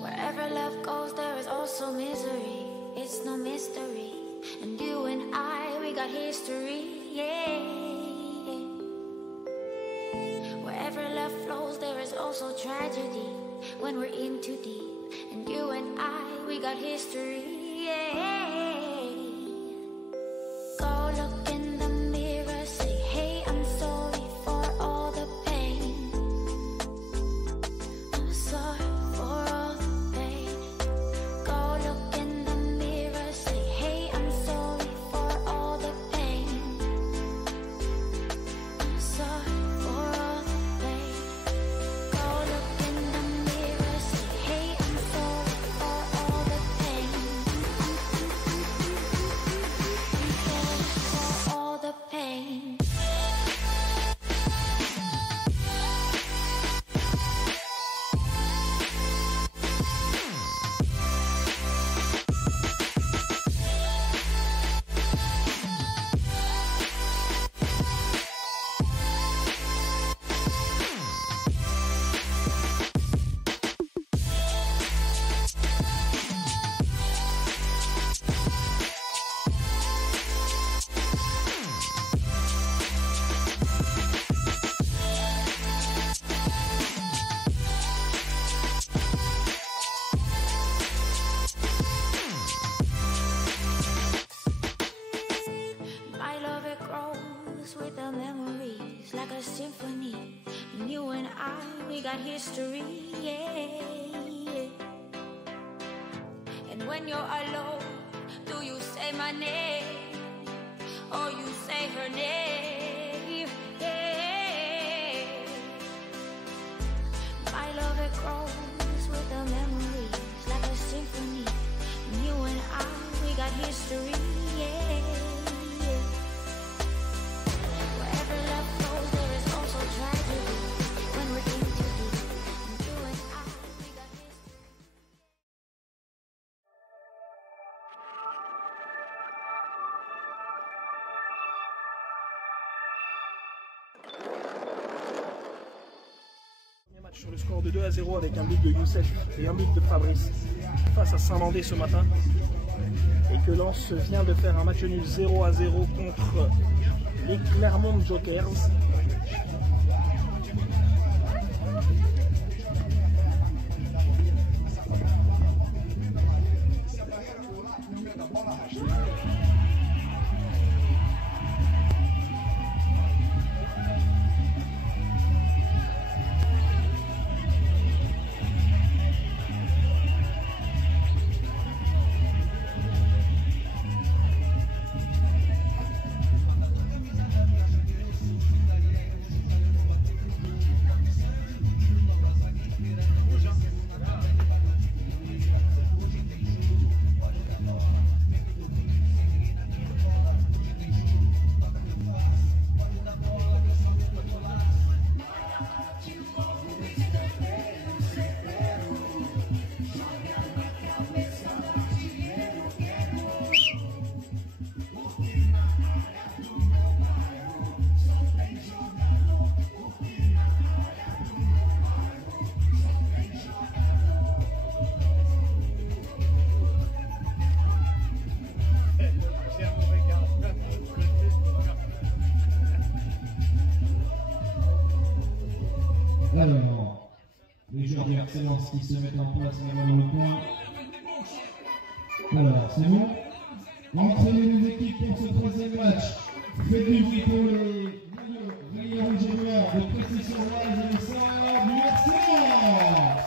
Wherever love goes, there is also misery. It's no mystery. And you and I, we got history, yeah. Wherever love flows, there is also tragedy. When we're in too deep. And you and I, we got history, yeah. Go look in the mirror, say, hey, I'm sorry for all the pain. I'm sorry for all the pain. Go look in the mirror, say, hey, I'm sorry for all the pain. I'm sorry for all the pain. Go look in the mirror, say, hey, I'm sorry for all the pain. For all the pain. My love, it grows with the memories like a symphony. And you and I, we got history, yeah. And when you're alone, do you say my name or you say her name? Yeah. My love, it grows with the memories like a symphony. And you and I, we got history, yeah. Wherever love flows, there is also tragedy. When we're in too deep, and you and I, we got history. Premier match sur le score de 2-0 avec un but de Youssef et un but de Fabrice face à Saint-Mandé ce matin. Et que Lens vient de faire un match nul 0-0 contre les Clermont Jokers. Alors, les joueurs de Excellence qui se mettent en place dans le coin. Alors, c'est bon. Entre les deux équipes pour ce troisième match. Faites du bruit pour les meilleurs ingénieurs de Précision Rise et les sœurs du Excellence.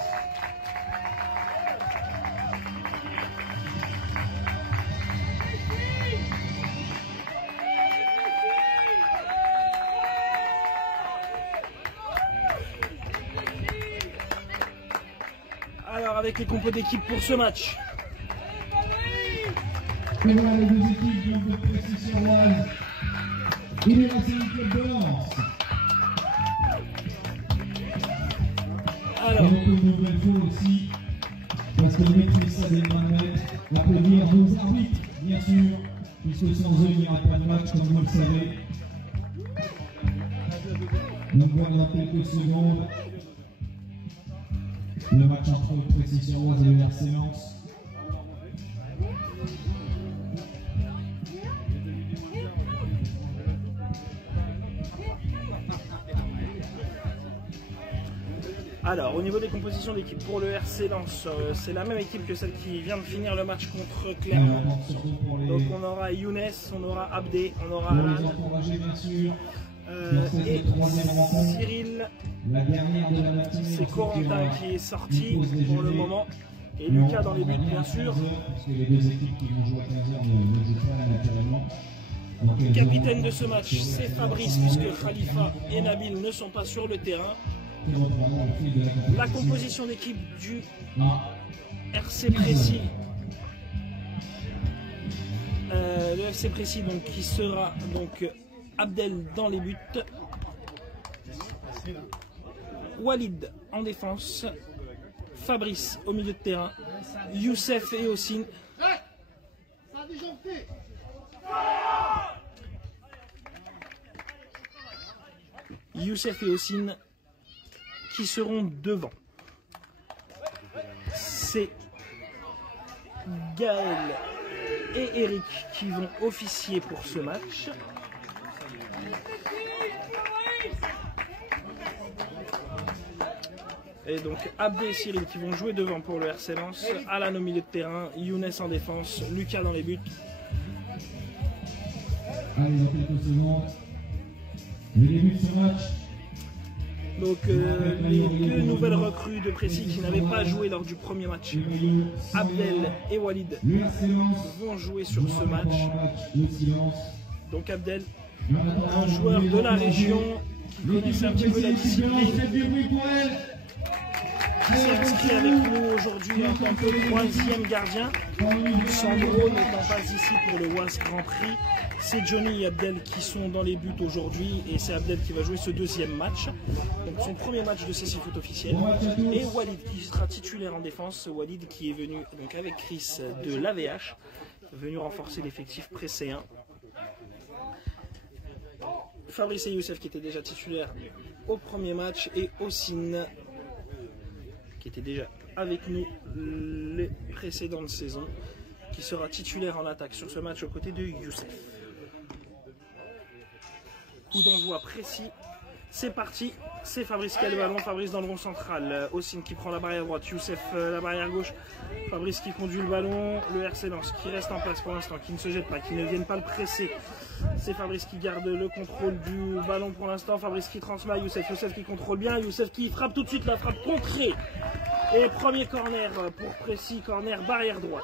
Alors avec les compos d'équipe pour ce match. Et voilà les deux équipes donc de Précision Rise. Il est lancé une club de Lens. Alors, Et donc une nouvelle fois aussi, parce que maîtrise ça des mains de maître, applaudir nos arbitres, bien sûr, puisque sans eux il n'y aura pas de match comme vous le savez. On voit dans quelques secondes le match entre Précis-sur-Oise et le RC Lens. Alors, au niveau des compositions d'équipe pour le RC Lens, c'est la même équipe que celle qui vient de finir le match contre Clermont. Donc on aura Younes, on aura Abdé, on aura Alan et Cyril. C'est Corentin qui est sorti pour le moment. Et Lucas dans les buts, bien sûr. Capitaine de ce match, c'est Fabrice, puisque Khalifa et Nabil ne sont pas sur le terrain. La composition d'équipe du RC Précis, le FC Précis donc, qui sera donc Abdel dans les buts, Walid en défense, Fabrice au milieu de terrain, Youssef et Ossine. Youssef et Ossine qui seront devant. C'est Gaël et Eric qui vont officier pour ce match. Et donc Abdé et Cyril qui vont jouer devant pour le RC Lens, Alan au milieu de terrain, Younes en défense, Lucas dans les buts. Allez, dans quelques secondes, le début de ce match. Donc les deux nouvelles recrues de Précis qui n'avaient pas joué lors du premier match, Abdel et Walid, vont jouer sur ce match. Donc Abdel, un joueur de la région qui connaissait un petit peu la discipline, qui s'est inscrit avec nous aujourd'hui en tant que troisième gardien. Sandro n'étant pas ici pour le WAS Grand Prix. C'est Johnny et Abdel qui sont dans les buts aujourd'hui et c'est Abdel qui va jouer ce deuxième match. Donc son premier match de CC Foot officiel. Et Walid qui sera titulaire en défense. Walid qui est venu donc avec Chris de l'AVH, venu renforcer l'effectif pré-C1. Fabrice et Youssef qui étaient déjà titulaires au premier match et Ossine qui était déjà avec nous les précédentes saisons, qui sera titulaire en attaque sur ce match aux côtés de Youssef. Coup d'envoi précis, c'est parti, c'est Fabrice qui a le ballon, Fabrice dans le rond central, Ossine qui prend la barrière droite, Youssef la barrière gauche, Fabrice qui conduit le ballon, le RC Lens qui reste en place pour l'instant, qui ne se jette pas, qui ne viennent pas le presser. C'est Fabrice qui garde le contrôle du ballon pour l'instant, Fabrice qui transmet à Youssef, Youssef qui contrôle bien, Youssef qui frappe tout de suite, la frappe contrée. Et premier corner pour Précis, corner barrière droite.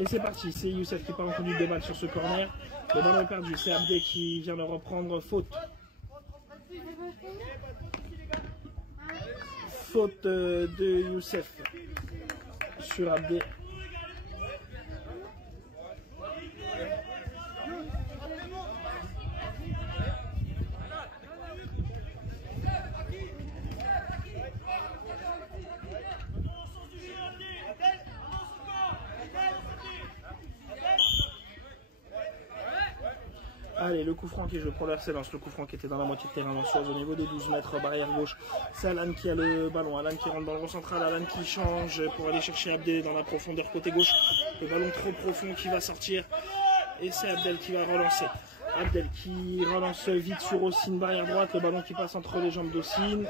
Et c'est parti, c'est Youssef qui part en conduite de balle sur ce corner. Le ballon est perdu, c'est Abdé qui vient de reprendre, faute. Faute de Youssef sur Abdé. Allez, le coup franc qui est joué pour le RC Lens, le coup franc qui était dans la moitié de terrain lensoise au niveau des 12 mètres, barrière gauche. C'est Alan qui a le ballon, Alan qui rentre dans le rond central, Alan qui change pour aller chercher Abdel dans la profondeur côté gauche. Le ballon trop profond qui va sortir et c'est Abdel qui va relancer. Abdel qui relance vite sur Ossine, barrière droite, le ballon qui passe entre les jambes d'Ossine.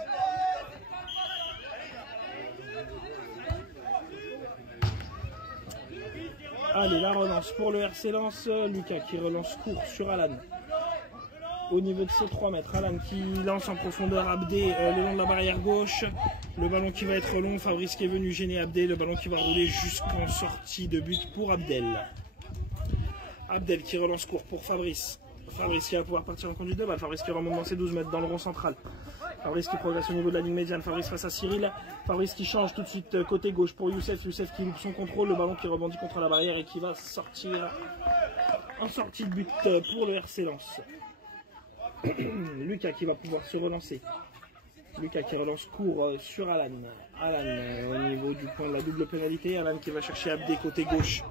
Allez, la relance pour le RC Lens, Lucas qui relance court sur Alan. Au niveau de ses 3 mètres, Alan qui lance en profondeur Abdé le long de la barrière gauche. Le ballon qui va être long, Fabrice qui est venu gêner Abdé, le ballon qui va rouler jusqu'en sortie de but pour Abdel. Abdel qui relance court pour Fabrice. Fabrice qui va pouvoir partir en conduite de balle, Fabrice qui remonte dans ses 12 mètres dans le rond central. Fabrice qui progresse au niveau de la ligne médiane, Fabrice face à Cyril, Fabrice qui change tout de suite côté gauche pour Youssef, Youssef qui loupe son contrôle, le ballon qui rebondit contre la barrière et qui va sortir en sortie de but pour le RC Lens. Lucas qui va pouvoir se relancer. Lucas qui relance court sur Alan. Alan au niveau du point de la double pénalité. Alan qui va chercher Abdé côté gauche.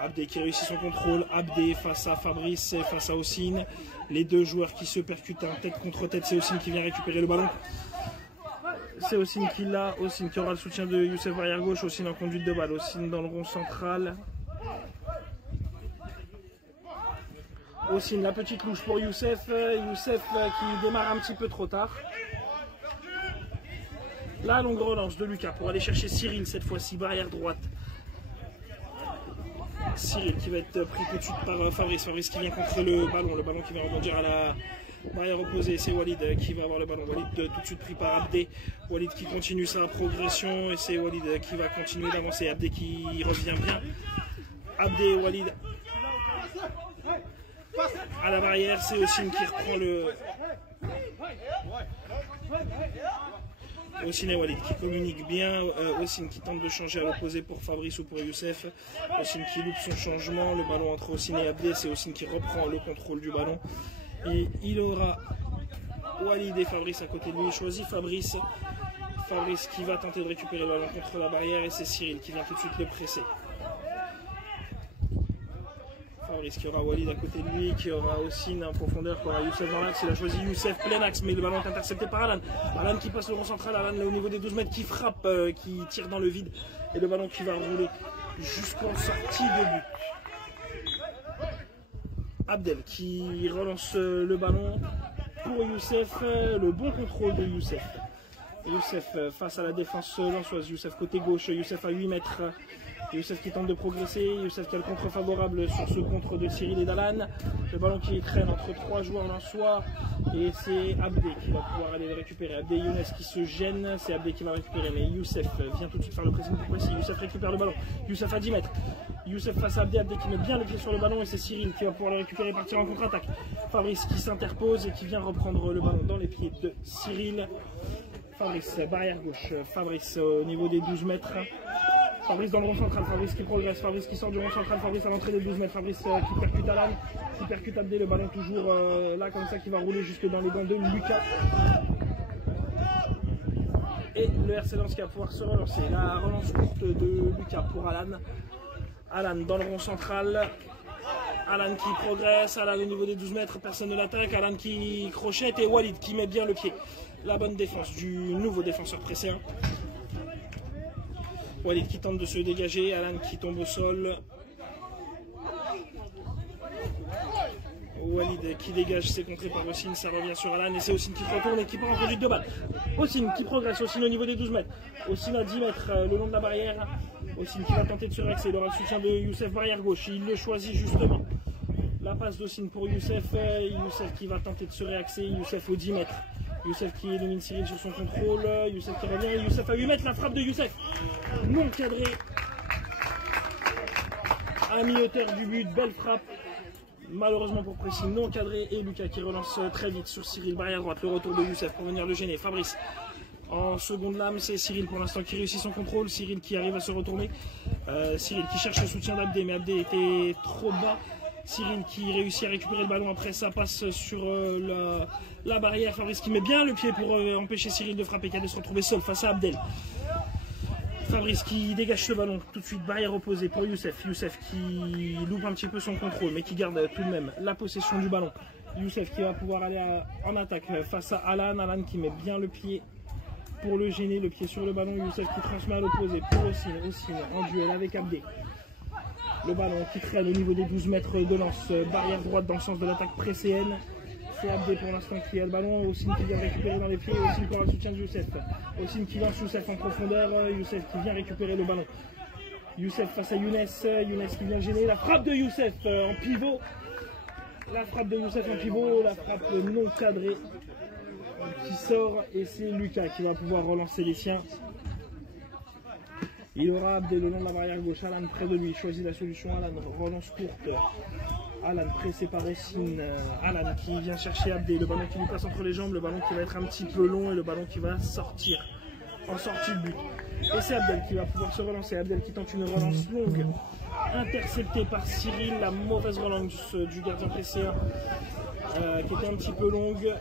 Abdé qui réussit son contrôle. Abdé face à Fabrice et face à Ossine. Les deux joueurs qui se percutent en tête contre tête. C'est Ossine qui vient récupérer le ballon. C'est Ossine qui l'a. Ossine qui aura le soutien de Youssef arrière gauche. Ossine en conduite de balle. Ossine dans le rond central. Ossine la petite louche pour Youssef. Youssef qui démarre un petit peu trop tard. La longue relance de Lucas pour aller chercher Cyril cette fois-ci, barrière droite. Cyril qui va être pris tout de suite par Fabrice. Fabrice qui vient contre le ballon qui va rebondir à la barrière opposée. C'est Walid qui va avoir le ballon. Walid tout de suite pris par Abdé. Walid qui continue sa progression et c'est Walid qui va continuer d'avancer. Abdé qui revient bien. Abdé, Walid à la barrière. C'est Ossine qui reprend le... Ossine et Walid qui communiquent bien, Ossine qui tente de changer à l'opposé pour Fabrice ou pour Youssef, Ossine qui loupe son changement, le ballon entre Ossine et Abdé, c'est Ossine qui reprend le contrôle du ballon et il aura Walid et Fabrice à côté de lui, il choisit Fabrice qui va tenter de récupérer le ballon contre la barrière et c'est Cyril qui vient tout de suite le presser. Fabrice qui aura Walid à côté de lui, qui aura Ossine en profondeur, qui aura Youssef dans l'axe. Il a choisi Youssef plein axe, mais le ballon est intercepté par Alan. Alan qui passe le rond central, Alan au niveau des 12 mètres, qui frappe, qui tire dans le vide. Et le ballon qui va rouler jusqu'en sortie de but. Abdel qui relance le ballon pour Youssef. Le bon contrôle de Youssef. Youssef face à la défense lensoise. Youssef côté gauche, Youssef à 8 mètres. Youssef qui tente de progresser, Youssef qui a le contre favorable sur ce contre de Cyril et d'Alan. Le ballon qui traîne entre trois joueurs lensois et c'est Abdé qui va pouvoir aller le récupérer. Abdé et Younes qui se gênent, c'est Abdé qui va récupérer mais Youssef vient tout de suite faire le pressing pour précis. Youssef récupère le ballon, Youssef à 10 mètres. Youssef face à Abdé, Abdé qui met bien le pied sur le ballon et c'est Cyril qui va pouvoir le récupérer et partir en contre-attaque. Fabrice qui s'interpose et qui vient reprendre le ballon dans les pieds de Cyril. Fabrice, barrière gauche, Fabrice au niveau des 12 mètres. Fabrice dans le rond central, Fabrice qui progresse, Fabrice qui sort du rond central, Fabrice à l'entrée des 12 mètres, Fabrice qui percute Alan, qui percute Abdé, le ballon toujours là comme ça qui va rouler jusque dans les gants de Lucas. Et le RC Lens qui va pouvoir se relancer. La relance courte de Lucas pour Alan. Alan dans le rond central. Alan qui progresse, Alan au niveau des 12 mètres, personne ne l'attaque, Alan qui crochette et Walid qui met bien le pied. La bonne défense du nouveau défenseur pressé. Walid qui tente de se dégager, Alan qui tombe au sol. Walid qui dégage, c'est contré par Ossine, ça revient sur Alan et c'est Ossine qui se retourne et qui part en conduite de balle. Ossine qui progresse, Ossine au niveau des 12 mètres. Ossine à 10 mètres le long de la barrière. Ossine qui va tenter de se réaxer, il aura le soutien de Youssef barrière gauche, il le choisit justement. La passe d'Ossine pour Youssef, Youssef qui va tenter de se réaxer, Youssef aux 10 mètres. Youssef qui élimine Cyril sur son contrôle, Youssef qui revient, Youssef à 8 mètres, la frappe de Youssef, non cadré, à mi-hauteur du but, belle frappe, malheureusement pour Précis, non cadré, et Lucas qui relance très vite sur Cyril, barrière droite, le retour de Youssef pour venir le gêner, Fabrice en seconde lame, c'est Cyril pour l'instant qui réussit son contrôle, Cyril qui arrive à se retourner, Cyril qui cherche le soutien d'Abdé, mais Abdé était trop bas. Cyril qui réussit à récupérer le ballon après ça passe sur la barrière. Fabrice qui met bien le pied pour empêcher Cyril de frapper, qui a de se retrouver seul face à Abdel. Fabrice qui dégage le ballon tout de suite, barrière opposée pour Youssef. Youssef qui loupe un petit peu son contrôle mais qui garde tout de même la possession du ballon. Youssef qui va pouvoir aller en attaque face à Alan. Alan qui met bien le pied pour le gêner, le pied sur le ballon. Youssef qui transmet à l'opposé pour Ossine en duel avec Abdé. Le ballon qui traîne au niveau des 12 mètres de lance, barrière droite dans le sens de l'attaque précédente. C'est Abdé pour l'instant qui a le ballon, Ossine qui vient récupérer dans les pieds, Ossine qui aura le soutien de Youssef. Ossine qui lance Youssef en profondeur, Youssef qui vient récupérer le ballon. Youssef face à Younes, Younes qui vient gêner, la frappe de Youssef en pivot. La frappe de Youssef en pivot, la frappe non cadrée qui sort et c'est Lucas qui va pouvoir relancer les siens. Il aura Abdé le long de la barrière gauche, Alan près de lui, choisit la solution, Alan relance courte. Alan pressé par Ossine. Alan qui vient chercher Abdé. Le ballon qui lui passe entre les jambes. Le ballon qui va être un petit peu long et le ballon qui va sortir en sortie de but. Et c'est Abdel qui va pouvoir se relancer. Abdel qui tente une relance longue. Intercepté par Cyril. La mauvaise relance du gardien précédent. Qui était un petit peu longue,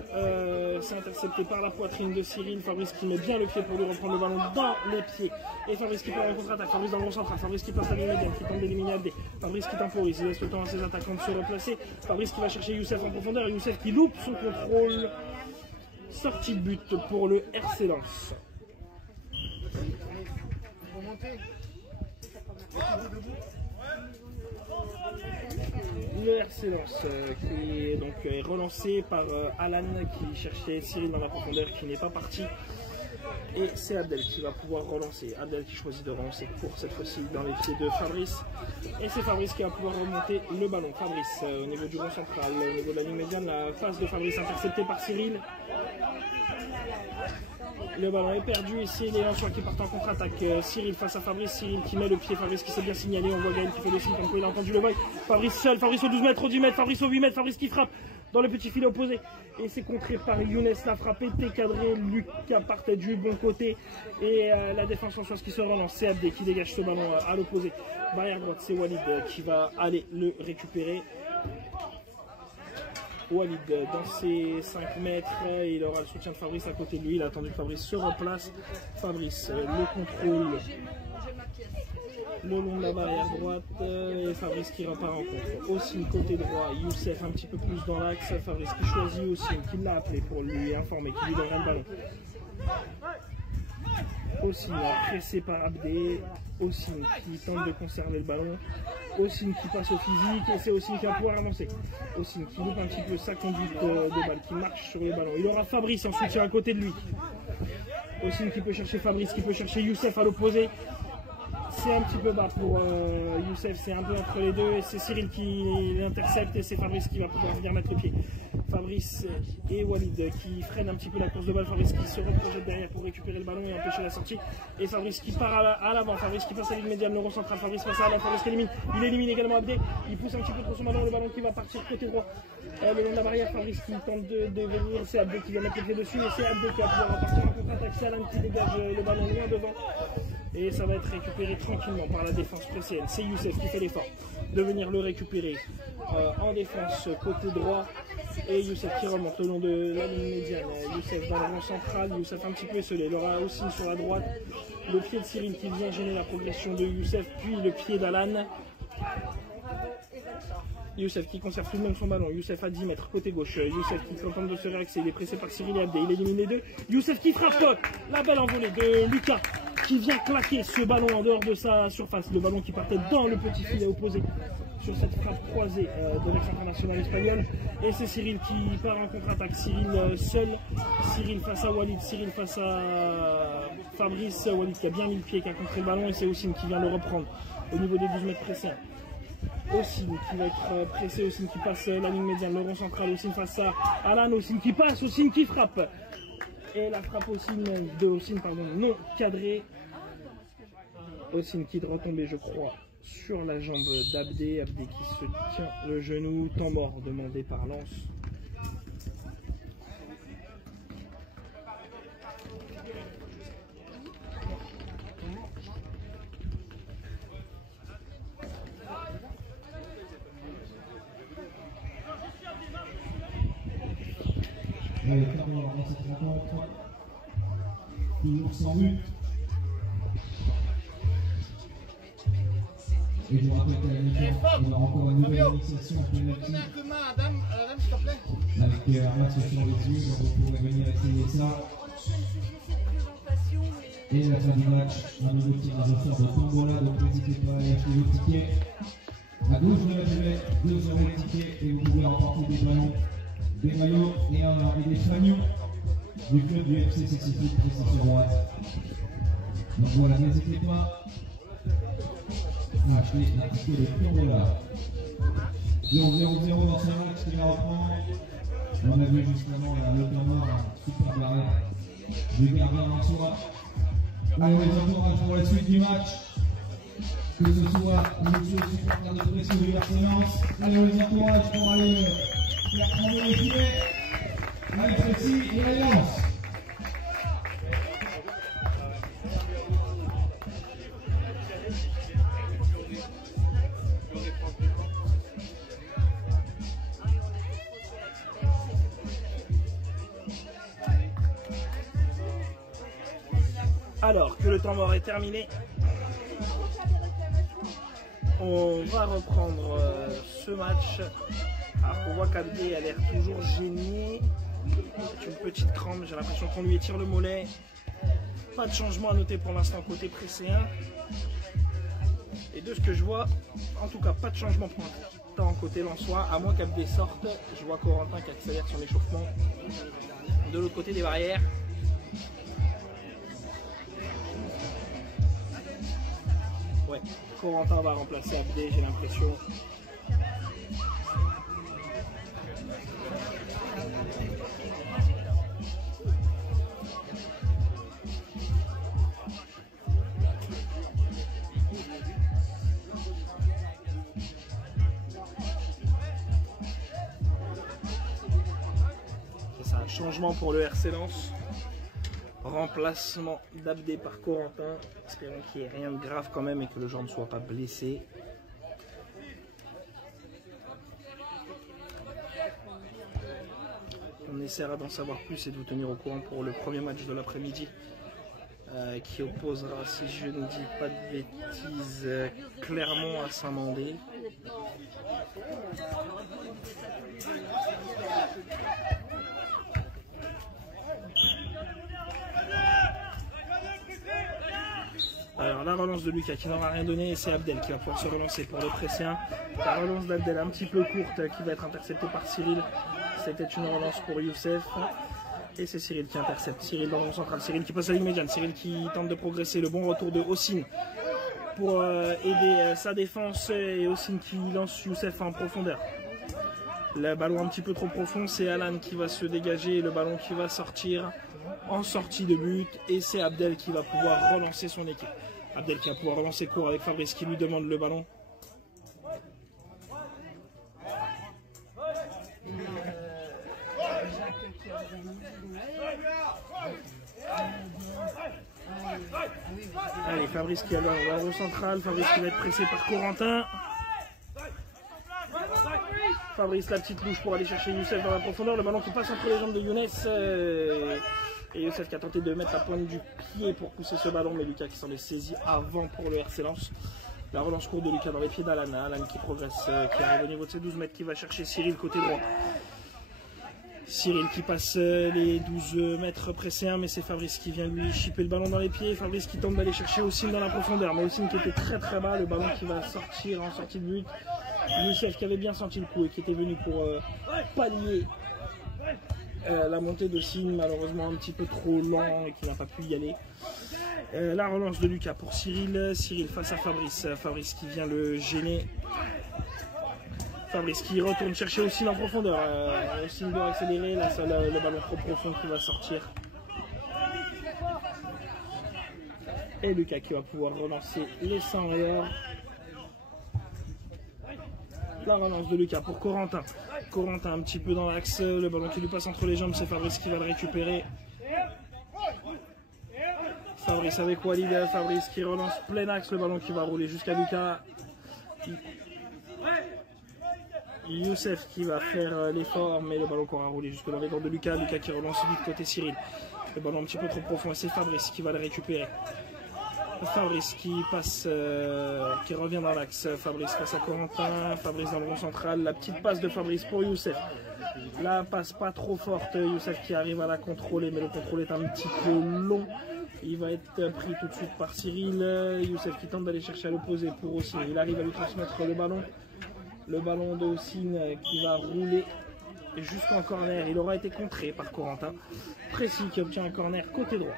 c'est intercepté par la poitrine de Cyril. Fabrice qui met bien le pied pour lui reprendre le ballon dans les pieds. Et Fabrice qui part en contre-attaque, Fabrice dans le rond central, Fabrice qui passe à la ligne médiane, qui tente d'éliminer Abdé. Fabrice qui temporise, il laisse le temps à ses attaquants de se replacer. Fabrice qui va chercher Youssef en profondeur, Youssef qui loupe son contrôle. Sortie de but pour le RC Lens. Le RC Lens qui est donc relancé par Alan qui cherchait Cyril dans la profondeur, qui n'est pas parti. Et c'est Abdel qui va pouvoir relancer. Abdel qui choisit de relancer pour cette fois-ci dans les pieds de Fabrice. Et c'est Fabrice qui va pouvoir remonter le ballon. Fabrice au niveau du rond central, au niveau de la ligne médiane, la passe de Fabrice interceptée par Cyril. Le ballon est perdu et c'est les Lensois qui partent en contre-attaque. Cyril face à Fabrice, Cyril qui met le pied, Fabrice qui s'est bien signalé, on voit Gaël qui fait le signe comme quoi il a entendu le bail. Fabrice seul, Fabrice au 12 mètres, au 10 mètres, Fabrice au 8 mètres, Fabrice qui frappe dans le petit filet opposé. Et c'est contré par Younes, la frappe était cadrée, Lucas partait du bon côté. Et la défense lensoise qui se relance, c'est Abdé qui dégage ce ballon à l'opposé. Barrière droite, c'est Walid qui va aller le récupérer. Walid dans ses 5 mètres, il aura le soutien de Fabrice à côté de lui, il a attendu que Fabrice se replace. Fabrice le contrôle le long de la barrière droite et Fabrice qui repart en contre. Aussi côté droit, Youssef un petit peu plus dans l'axe, Fabrice qui choisit aussi, qui l'a appelé pour lui informer, qui lui donnera le ballon. Ossine pressé par Abdé, Ossine qui tente de conserver le ballon, Ossine qui passe au physique et c'est Ossine qui va pouvoir avancer. Ossine qui loupe un petit peu sa conduite de balle, qui marche sur le ballon. Il aura Fabrice en soutien à côté de lui. Ossine qui peut chercher Fabrice, qui peut chercher Youssef à l'opposé. C'est un petit peu bas pour Youssef, c'est un peu entre les deux et c'est Cyril qui l'intercepte et c'est Fabrice qui va pouvoir venir mettre le pied. Fabrice et Walid qui freinent un petit peu la course de balle, Fabrice qui se reprojette derrière pour récupérer le ballon et empêcher la sortie. Et Fabrice qui part à l'avant, Fabrice qui passe à la ligne médiane, le rond central, Fabrice passe à l'avant, Fabrice qui élimine, il élimine également Abdé, il pousse un petit peu trop son ballon, le ballon qui va partir côté droit. Le long de la barrière, Fabrice qui tente de venir, c'est Abdé qui va mettre le pied dessus et c'est Abdé qui va pouvoir repartir en contre-attaque, c'est Alan qui dégage le ballon loin devant. Et ça va être récupéré tranquillement par la défense précédente. C'est Youssef qui fait l'effort de venir le récupérer en défense côté droit. Et Youssef qui remonte le long de la ligne médiane. Youssef dans le rond central, Youssef un petit peu esselé. Il aura aussi sur la droite le pied de Cyril qui vient gêner la progression de Youssef, puis le pied d'Alan. Youssef qui conserve tout de même son ballon. Youssef à 10 mètres, côté gauche. Youssef qui tente de se réaxer. Il est pressé par Cyril et Abdé. Il élimine les deux. Youssef qui frappe la balle envolée de Lucas qui vient claquer ce ballon en dehors de sa surface. Le ballon qui partait dans le petit filet opposé sur cette frappe croisée de l'ex-international espagnol. Et c'est Cyril qui part en contre-attaque. Cyril seul. Cyril face à Walid. Cyril face à Fabrice. Walid qui a bien mis le pied, qui a contré le ballon. Et c'est Ossine qui vient le reprendre au niveau des 12 mètres précédents. Ossine qui va être pressé, Ossine qui passe la ligne médiane, le rond central, Ossine face à Alan, Ossine qui passe, Ossine qui frappe. Et la frappe Ossine non cadrée. Ossine qui doit tomber, je crois, sur la jambe d'Abdé. Abdé qui se tient le genou, temps mort demandé par Lens. Allez, terminé dans cette rencontre. Toujours sans but. Et je vous rappelle qu'à la mi-temps, on a encore une nouvelle initiation penalty. Avec un match sur les yeux, donc vous pourrez venir essayer ça. Et à la fin du match, un nouveau tirage au sort de Tombola, donc n'hésitez pas à aller acheter vos tickets. À gauche de la gelée, 2 € de tickets et vous pouvez remporter des ballons, des maillots et des fanions du club du FC Sexy-Foot précis sur droite. Donc voilà, n'hésitez pas à acheter un ticket de Tombola. 0-0-0 dans ce match qui va reprendre. On a vu justement le temps mort, super barré du gardien Mansoura. Allez, les encourages pour la suite du match. que ce soit monsieur supporter de pression de l'excellence. Allez, on les encourage pour aller faire prendre les filets. Allez, ceci et l'alliance. Alors que le temps mort est terminé, on va reprendre ce match. Alors on voit qu'Abdé a l'air toujours gêné. C'est une petite crampe, j'ai l'impression qu'on lui étire le mollet. Pas de changement à noter pour l'instant côté presséen. Et de ce que je vois, en tout cas pas de changement pour l'instant côté Lensois, à moins qu'Abdé sorte. Je vois Corentin qui accélère son échauffement de l'autre côté des barrières. Ouais, Corentin va remplacer Abdé, j'ai l'impression. C'est un changement pour le RC Lens. Remplacement d'Abdé par Corentin. Espérons qu'il n'y ait rien de grave quand même et que le joueur ne soit pas blessé. On essaiera d'en savoir plus et de vous tenir au courant pour le premier match de l'après-midi qui opposera, si je ne dis pas de bêtises, Clermont à Saint-Mandé. Alors la relance de Lucas qui n'aura rien donné et c'est Abdel qui va pouvoir se relancer pour le presséen. La relance d'Abdel un petit peu courte qui va être interceptée par Cyril. C'était une relance pour Youssef. Et c'est Cyril qui intercepte. Cyril dans le rond central. Cyril qui passe à la ligne médiane. Cyril qui tente de progresser. Le bon retour de Ossine pour aider sa défense. Et Ossine qui lance Youssef en profondeur. Le ballon un petit peu trop profond. C'est Alan qui va se dégager. Le ballon qui va sortir en sortie de but. Et c'est Abdel qui va pouvoir relancer son équipe. Abdel qui va pouvoir relancer court avec Fabrice qui lui demande le ballon. Allez, Fabrice qui a le ballon central. Fabrice qui va être pressé par Corentin. Fabrice, la petite louche pour aller chercher Youssef dans la profondeur. Le ballon qui passe entre les jambes de Younes. Et Youssef qui a tenté de mettre la pointe du pied pour pousser ce ballon. Mais Lucas qui s'en est saisi avant pour le RC Lens. La relance courte de Lucas dans les pieds d'Alan. Alan qui progresse, qui arrive au niveau de ses 12 mètres, qui va chercher Cyril côté droit. Cyril qui passe les 12 mètres presséens, mais c'est Fabrice qui vient lui chipper le ballon dans les pieds. Fabrice qui tente d'aller chercher Ossine dans la profondeur, mais Ossine qui était très très bas, le ballon qui va sortir en sortie de but. Youssef qui avait bien senti le coup et qui était venu pour pallier la montée d'Ossine, malheureusement un petit peu trop lent et qui n'a pas pu y aller. La relance de Lucas pour Cyril. Cyril face à Fabrice. Fabrice qui vient le gêner. Fabrice qui retourne chercher Ossine en profondeur. Ossine doit accélérer. Là, le ballon trop profond qui va sortir. Et Lucas qui va pouvoir relancer les 100 et or. La relance de Lucas pour Corentin. Corentin un petit peu dans l'axe. Le ballon qui lui passe entre les jambes. C'est Fabrice qui va le récupérer. Fabrice avec Walid. Fabrice qui relance plein axe. Le ballon qui va rouler jusqu'à Lucas. Youssef qui va faire l'effort, mais le ballon qui aura roulé jusque dans les gants de Lucas. Lucas qui relance vite côté Cyril. Le ballon un petit peu trop profond et c'est Fabrice qui va le récupérer. Fabrice qui passe, qui revient dans l'axe. Fabrice face à Corentin. Fabrice dans le rond central. La petite passe de Fabrice pour Youssef. La passe pas trop forte. Youssef qui arrive à la contrôler, mais le contrôle est un petit peu long. Il va être pris tout de suite par Cyril. Youssef qui tente d'aller chercher à l'opposé pour Ossine. Il arrive à lui transmettre le ballon. Le ballon de Ossine qui va rouler jusqu'en corner. Il aura été contré par Corentin. Précis qui obtient un corner côté droit.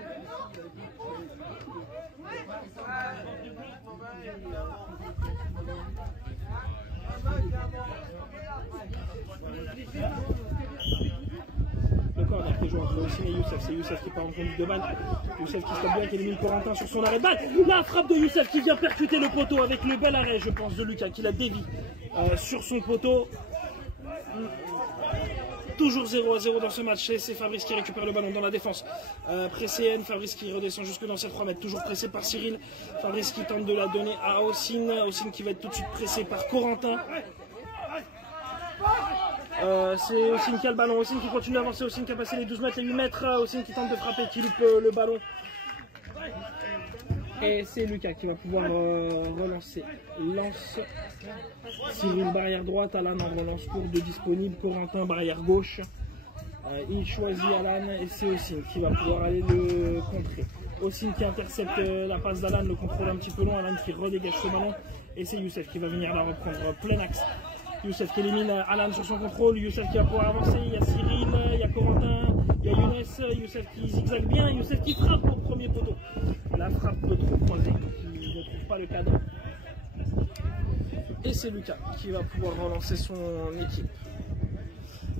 Le corner qui est joué entre Ossine et Youssef. C'est Youssef qui part en conduite de balle. Youssef qui stoppe bien, qui élimine Corentin sur son arrêt de balle. La frappe de Youssef qui vient percuter le poteau avec le bel arrêt, je pense, de Lucas qui la dévie sur son poteau. Toujours 0-0 dans ce match, c'est Fabrice qui récupère le ballon dans la défense. Pressé N, Fabrice qui redescend jusque dans ses 3 mètres, toujours pressé par Cyril. Fabrice qui tente de la donner à Ossine. Ossine qui va être tout de suite pressé par Corentin. C'est Ossine qui a le ballon, Ossine qui continue d'avancer, Ossine qui a passé les 12 mètres, les 8 mètres. Ossine qui tente de frapper, qui loupe le ballon. Et c'est Lucas qui va pouvoir relancer. Lance. Cyril barrière droite, Alan en relance courte de disponible, Corentin barrière gauche. Il choisit Alan et c'est Ossine qui va pouvoir aller le contrer. Ossine qui intercepte la passe d'Alan, le contrôle un petit peu long, Alan qui redégage ce ballon et c'est Youssef qui va venir la reprendre plein axe. Youssef qui élimine Alan sur son contrôle, Youssef qui va pouvoir avancer, il y a Cyril, il y a Corentin, il y a Younes, Youssef qui zigzague bien, Youssef qui frappe au premier poteau. La frappe de trop croisée, qui ne trouve pas le cadre. Et c'est Lucas qui va pouvoir relancer son équipe.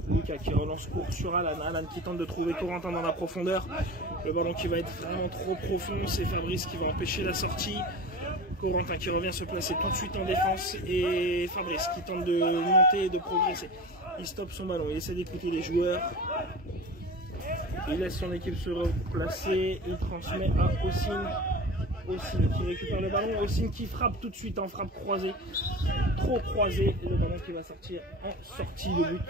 Lucas qui relance court sur Alan. Alan qui tente de trouver Corentin dans la profondeur. Le ballon qui va être vraiment trop profond. C'est Fabrice qui va empêcher la sortie. Corentin qui revient se placer tout de suite en défense. Et Fabrice qui tente de monter et de progresser. Il stoppe son ballon. Il essaie d'écouter les joueurs. Il laisse son équipe se replacer. Il transmet à Ossine. Ossine qui récupère le ballon, Ossine qui frappe tout de suite en frappe croisée, trop croisée, et le ballon qui va sortir en sortie de but.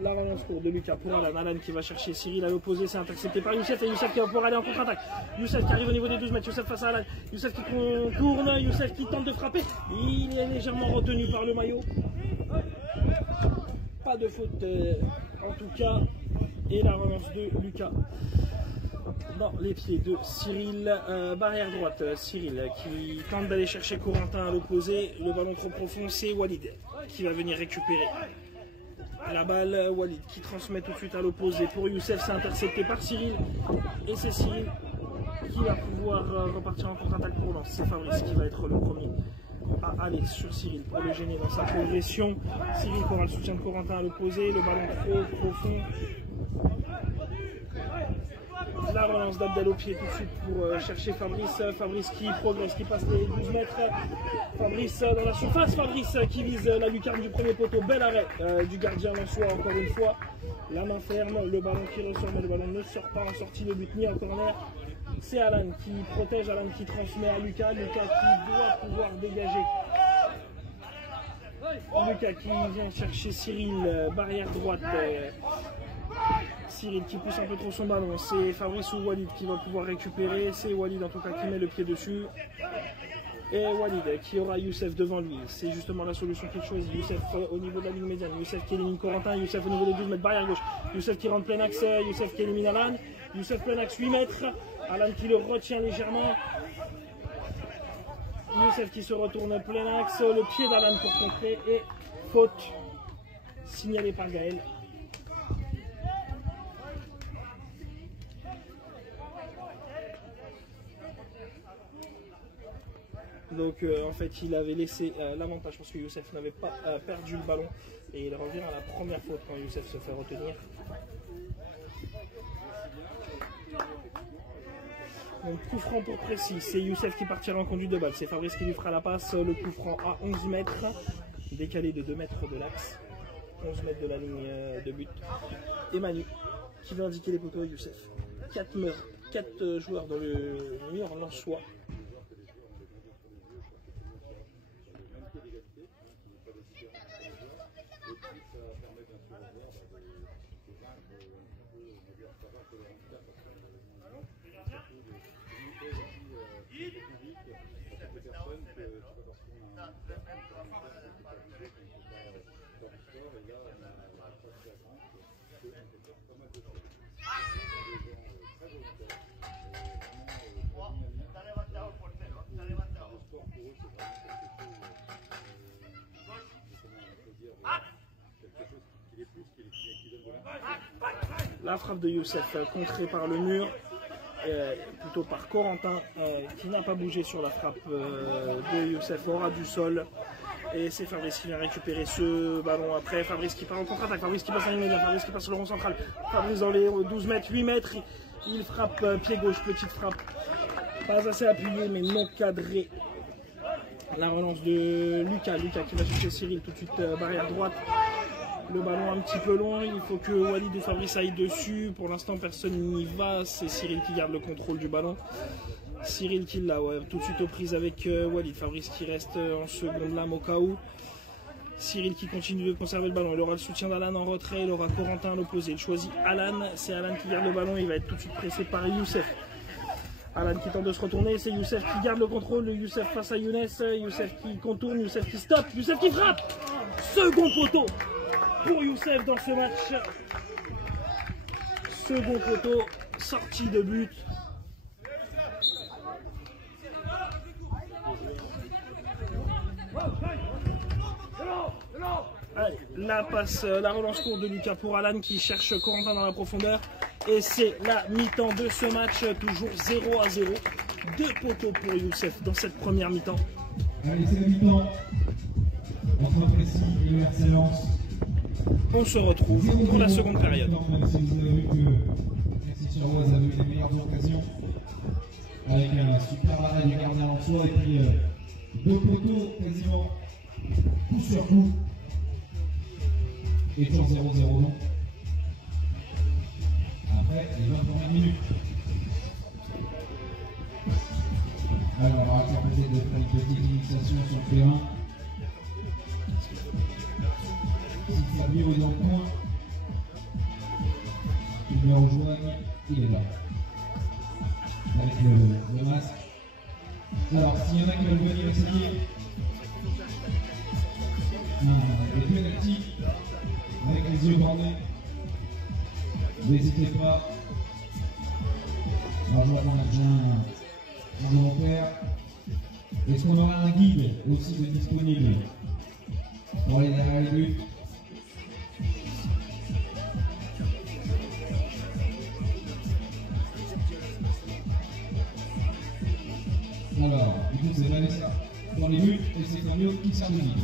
La relance courte de Lucas pour Alan. Alan qui va chercher Cyril à l'opposé, c'est intercepté par Youssef et Youssef qui va pouvoir aller en contre-attaque. Youssef qui arrive au niveau des 12 mètres, Youssef face à Alan. Youssef qui tourne, Youssef qui tente de frapper. Il est légèrement retenu par le maillot. Pas de faute en tout cas. Et la relance de Lucas dans les pieds de Cyril. Barrière droite, Cyril qui tente d'aller chercher Corentin à l'opposé. Le ballon trop profond, c'est Walid qui va venir récupérer la balle. Walid qui transmet tout de suite à l'opposé pour Youssef, c'est intercepté par Cyril. Et c'est Cyril qui va pouvoir repartir en contre-attaque pour lance. C'est Fabrice qui va être le premier à aller sur Cyril pour le gêner dans sa progression. Cyril qui aura le soutien de Corentin à l'opposé. Le ballon trop profond. La relance d'Abdel au pied tout de suite pour chercher Fabrice. Fabrice qui progresse, qui passe les 12 mètres. Fabrice dans la surface. Fabrice qui vise la lucarne du premier poteau. Bel arrêt du gardien Lensois encore une fois. La main ferme, le ballon qui ressort, mais le ballon ne sort pas en sortie de but ni en corner. C'est Alan qui protège, Alan qui transmet à Lucas. Lucas qui doit pouvoir dégager. Lucas qui vient chercher Cyril, barrière droite. Cyril qui pousse un peu trop son ballon, c'est Fabrice ou Walid qui va pouvoir récupérer, c'est Walid en tout cas qui met le pied dessus. Et Walid qui aura Youssef devant lui, c'est justement la solution qu'il choisit. Youssef au niveau de la ligne médiane, Youssef qui élimine Corentin, Youssef au niveau des 12 mètres, barrière gauche, Youssef qui rentre plein axe, Youssef qui élimine Alan, Youssef plein axe 8 mètres, Alan qui le retient légèrement. Youssef qui se retourne plein axe, le pied d'Alan pour contrer et faute signalée par Gaël. Donc en fait il avait laissé l'avantage parce que Youssef n'avait pas perdu le ballon et il revient à la première faute quand Youssef se fait retenir. Donc coup franc pour Précis, c'est Youssef qui partira en conduite de balle, c'est Fabrice qui lui fera la passe, le coup franc à 11 mètres, décalé de 2 mètres de l'axe, 11 mètres de la ligne de but. Et Manu qui va indiquer les poteaux à Youssef. 4 joueurs dans le mur lensois. La frappe de Youssef contrée par le mur plutôt par Corentin, qui n'a pas bougé sur la frappe de Youssef au ras du sol. Et c'est Fabrice qui vient récupérer ce ballon après. Fabrice qui part en contre-attaque, Fabrice qui passe à l'immédiat, Fabrice qui passe sur le rond central. Fabrice dans les 12 mètres, 8 mètres, il frappe pied gauche, petite frappe. Pas assez appuyé mais non cadré. La relance de Lucas qui va chercher Cyril tout de suite, barrière droite. Le ballon un petit peu long, il faut que Walid ou Fabrice aille dessus. Pour l'instant personne n'y va, c'est Cyril qui garde le contrôle du ballon. Cyril qui l'a, ouais, tout de suite aux prises avec Walid. Fabrice qui reste en seconde lame au cas où. Cyril qui continue de conserver le ballon. Il aura le soutien d'Alan en retrait, il aura Corentin à l'opposé. Il choisit Alan, c'est Alan qui garde le ballon, il va être tout de suite pressé par Youssef. Alan qui tente de se retourner, c'est Youssef qui garde le contrôle. Youssef face à Younes, Youssef qui contourne, Youssef qui stoppe, Youssef qui frappe. Second poteau pour Youssef dans ce match. Second poteau, sortie de but. Allez, la passe, la relance courte de Lucas pour Alan qui cherche Corentin dans la profondeur. Et c'est la mi-temps de ce match, toujours 0-0. Deux poteaux pour Youssef dans cette première mi-temps. Allez, c'est la mi-temps. Entre Précis et le RC Lens. On se retrouve pour la seconde période. Même si vous avez vu que Merci-sur-Oise a eu les meilleures occasions. Avec un super arrêt du gardien en soi et puis deux poteaux quasiment coup sur coup. Et toujours 0-0 non. Après les 20 premières minutes. Alors on va peut-être de faire une petite initiation sur le terrain. Si Fabio est dans le coin, il me rejoigne, il est là. Avec le masque. Alors s'il y en a qui veulent venir essayer les pénaltys avec les yeux bandés, n'hésitez pas. Alors je vois qu'on a déjà un volontaire. Est-ce qu'on aura un guide aussi de disponible pour aller derrière les buts? Alors, du coup c'est Vanessa dans les buts et c'est Fabio qui sert de guide.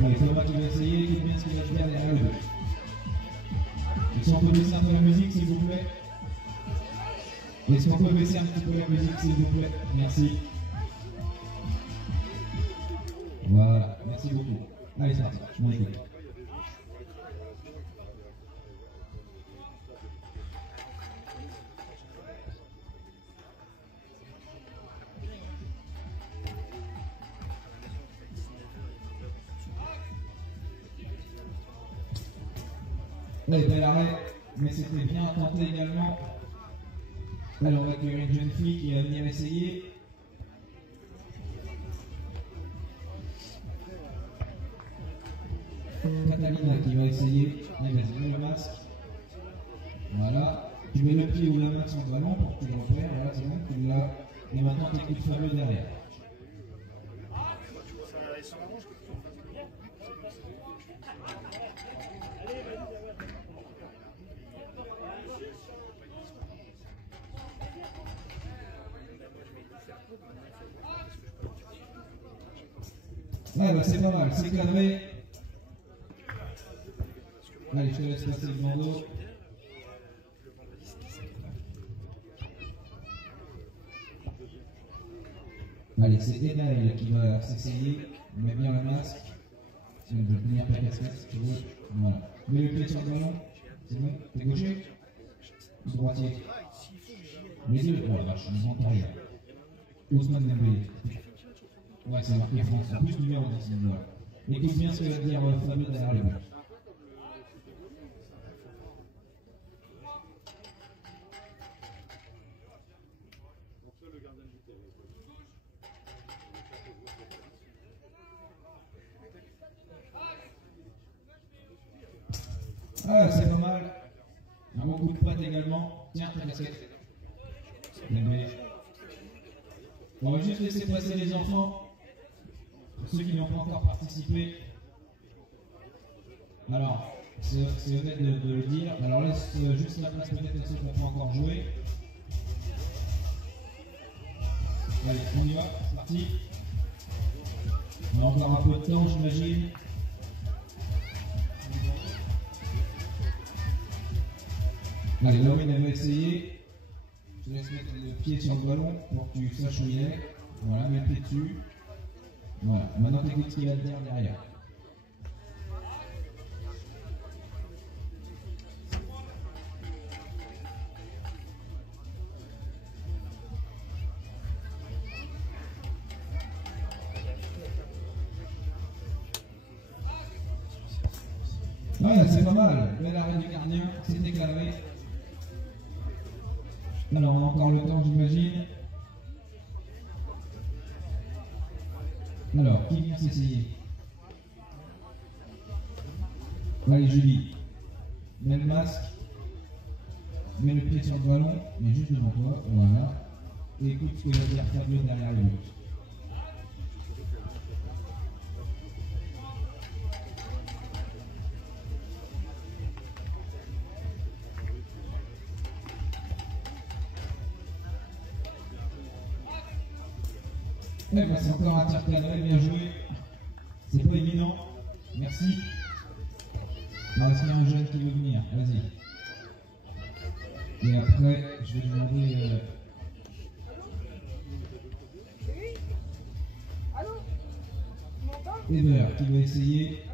Allez, Thomas qui va essayer, écoute bien ce qu'il va faire derrière le but. Est-ce qu'on peut baisser un peu la musique, s'il vous plaît? Est-ce qu'on peut baisser un petit peu la musique, s'il vous plaît? Merci. Voilà, merci beaucoup. Allez, c'est parti, je m'en écoute. Allez, bel arrêt, mais c'était bien tenté également. Alors on va accueillir une jeune fille qui va venir essayer. Catalina qui va essayer. Allez, vas-y, mets le masque. Voilà. Tu mets le pied ou la main sur le ballon pour que tu le repères. Voilà, c'est bon, tu l'as. Et maintenant tu écoutes Fabio derrière. Ouais, bah c'est pas mal, c'est cadré. Allez, je te laisse passer le bandeau. Allez, c'est Edaël qui va s'essayer. Mets bien le masque. Si on veut tenir ta casquette, si tu veux. Voilà. Mets le pied sur le ballon. C'est bon? T'es gaucher? Ou droitier? Les deux? Oh la vache, je m'entends pas rien. Ousmane Dembélé. Ouais, c'est marqué France. En plus, numéro 10. Voilà. Écoute bien ce que va dire Fabio derrière les buts. Ah, c'est pas mal. Un bon coup de pointe également. Tiens, ta casquette. On va juste laisser passer les enfants. Pour ceux qui n'ont pas encore participé. Alors, c'est honnête de le dire. Alors laisse juste la place peut-être à ceux qui n'ont pas encore joué. Allez, on y va, c'est parti. On a encore un peu de temps, j'imagine. Allez, Lawin, elle va essayer. Je te laisse mettre le pied sur le ballon pour que tu saches où il est. Voilà, mets le pied dessus. Voilà, maintenant tu écoutes ce qu'il va te dire derrière. Ouais, c'est pas mal. Bel arrêt du gardien, c'est déclaré. Alors, on a encore le temps, j'imagine. Alors, qui vient s'essayer? Allez, Julie. Mets le masque. Mets le pied sur le ballon, mais juste devant toi. Voilà. Et écoute ce que va dire Fabio derrière le but. Ouais, bah c'est encore un tir cadré, bien joué. C'est pas évident. Merci. Alors, est-ce qu'il y a un jeune qui veut venir? Vas-y. Et après, je vais demander. Eber qui va essayer.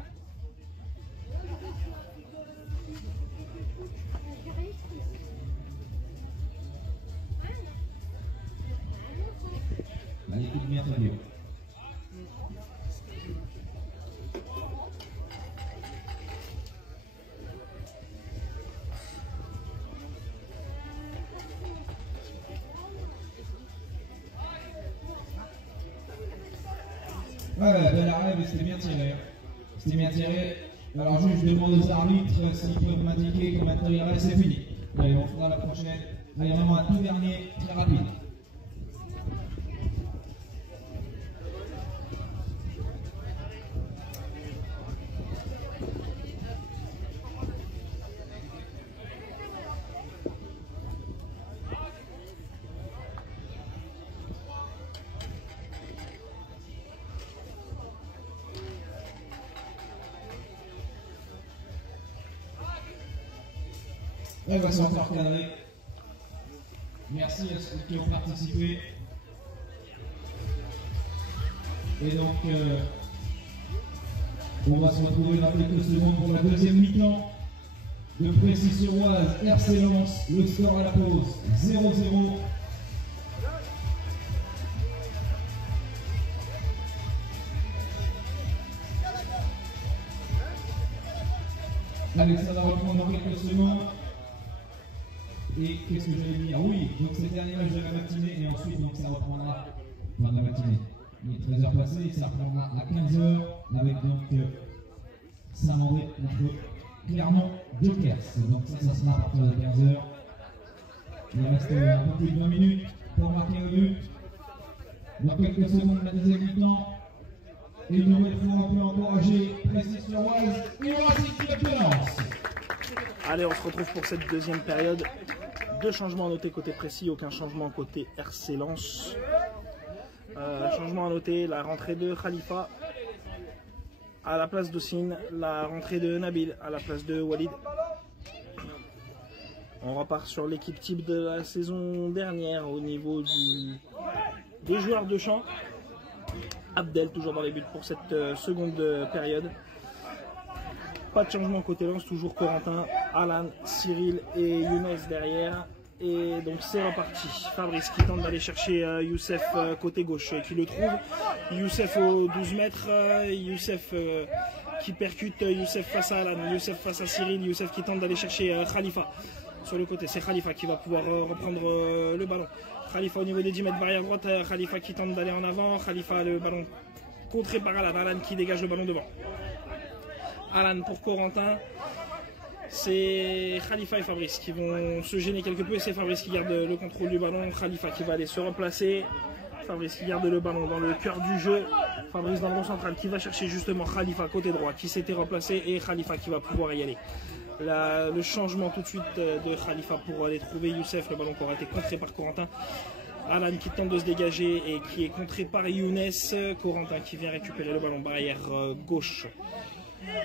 Allez, écoute bien Fabio. Ouais, bel arrêt, mais c'était bien tiré. C'était bien tiré. Alors juste, je demande aux arbitres s'ils peuvent m'indiquer combien de temps il reste, c'est fini. Allez, on fera la prochaine. Allez, vraiment un tout dernier, très rapide. Elle va s'en faire cadrer. Merci à ceux qui ont participé. Et donc, on va se retrouver dans quelques secondes pour la deuxième mi-temps de Précy-sur-Oise, RC Lens. Le score à la pause, 0-0. Allez, ça va reprendre dans quelques secondes. Et qu'est-ce que j'allais dire? Oui, donc c'est le dernier match de la matinée et ensuite donc ça reprendra dans la matinée. Il est 13h passé, ça reprendra à 15h avec donc Saint-Mandé contre Clermont Jokers. Donc ça sera à partir de 15h. Il reste un peu plus de 20 minutes pour marquer le but. Dans quelques secondes, la deuxième mi-temps. Et une nouvelle fois, on peut encourager Précy-sur-Oise et Racing Club de Lens. Allez, on se retrouve pour cette deuxième période. Deux changements à noter côté Précy, aucun changement côté RC Lens. Changement à noter, la rentrée de Khalifa à la place d'Ossine, la rentrée de Nabil à la place de Walid. On repart sur l'équipe type de la saison dernière au niveau des joueurs de champ. Abdel toujours dans les buts pour cette seconde période. Pas de changement côté Lens, toujours Corentin, Alan, Cyril et Younes derrière. Et donc c'est reparti. Fabrice qui tente d'aller chercher Youssef côté gauche, qui le trouve. Youssef aux 12 mètres, Youssef qui percute, Youssef face à Alan, Youssef face à Cyril, Youssef qui tente d'aller chercher Khalifa. Sur le côté, c'est Khalifa qui va pouvoir reprendre le ballon. Khalifa au niveau des 10 mètres barrière droite, Khalifa qui tente d'aller en avant, Khalifa le ballon contré par Alan, Alan qui dégage le ballon devant. Alan pour Corentin. C'est Khalifa et Fabrice qui vont se gêner quelque peu. C'est Fabrice qui garde le contrôle du ballon. Khalifa qui va aller se replacer. Fabrice qui garde le ballon dans le cœur du jeu. Fabrice dans le rond central qui va chercher justement Khalifa côté droit qui s'était replacé. Et Khalifa qui va pouvoir y aller. Le changement tout de suite de Khalifa pour aller trouver Youssef. Le ballon qui aura été contré par Corentin. Alan qui tente de se dégager et qui est contré par Younes. Corentin qui vient récupérer le ballon barrière gauche.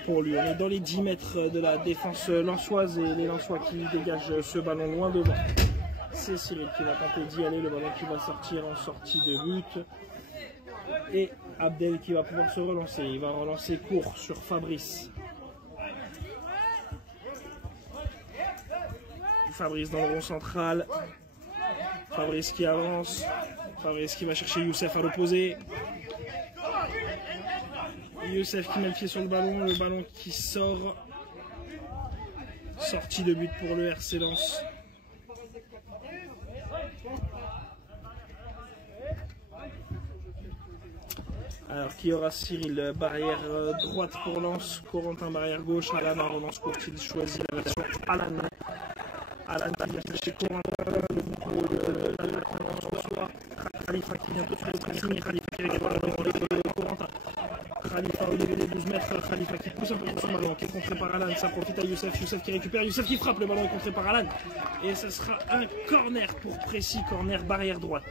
Pour lui, on est dans les 10 mètres de la défense lensoise et les Lensois qui dégagent ce ballon loin devant. C'est Cyril qui va tenter d'y aller, le ballon qui va sortir en sortie de but. Et Abdel qui va pouvoir se relancer, il va relancer court sur Fabrice. Fabrice dans le rond central. Fabrice qui avance. Fabrice qui va chercher Youssef à l'opposé. Youssef qui met le pied sur le ballon qui sort. Sortie de but pour le RC Lens. Alors qui aura Cyril, barrière droite pour Lens, Corentin barrière gauche, Alan en relance courte, il choisit la version Alan. Alan qui vient chercher Corentin, le contrôle de la relance Khalifa qui vient tout de suite pressing, Khalifa qui récupère le ballon de Corentin. Khalifa au début des 12 mètres, Khalifa qui pousse un peu son ballon, qui est contré par Alan, ça profite à Youssef, Youssef qui récupère, Youssef qui frappe, le ballon est contré par Alan. Et ce sera un corner pour Précis, corner barrière droite.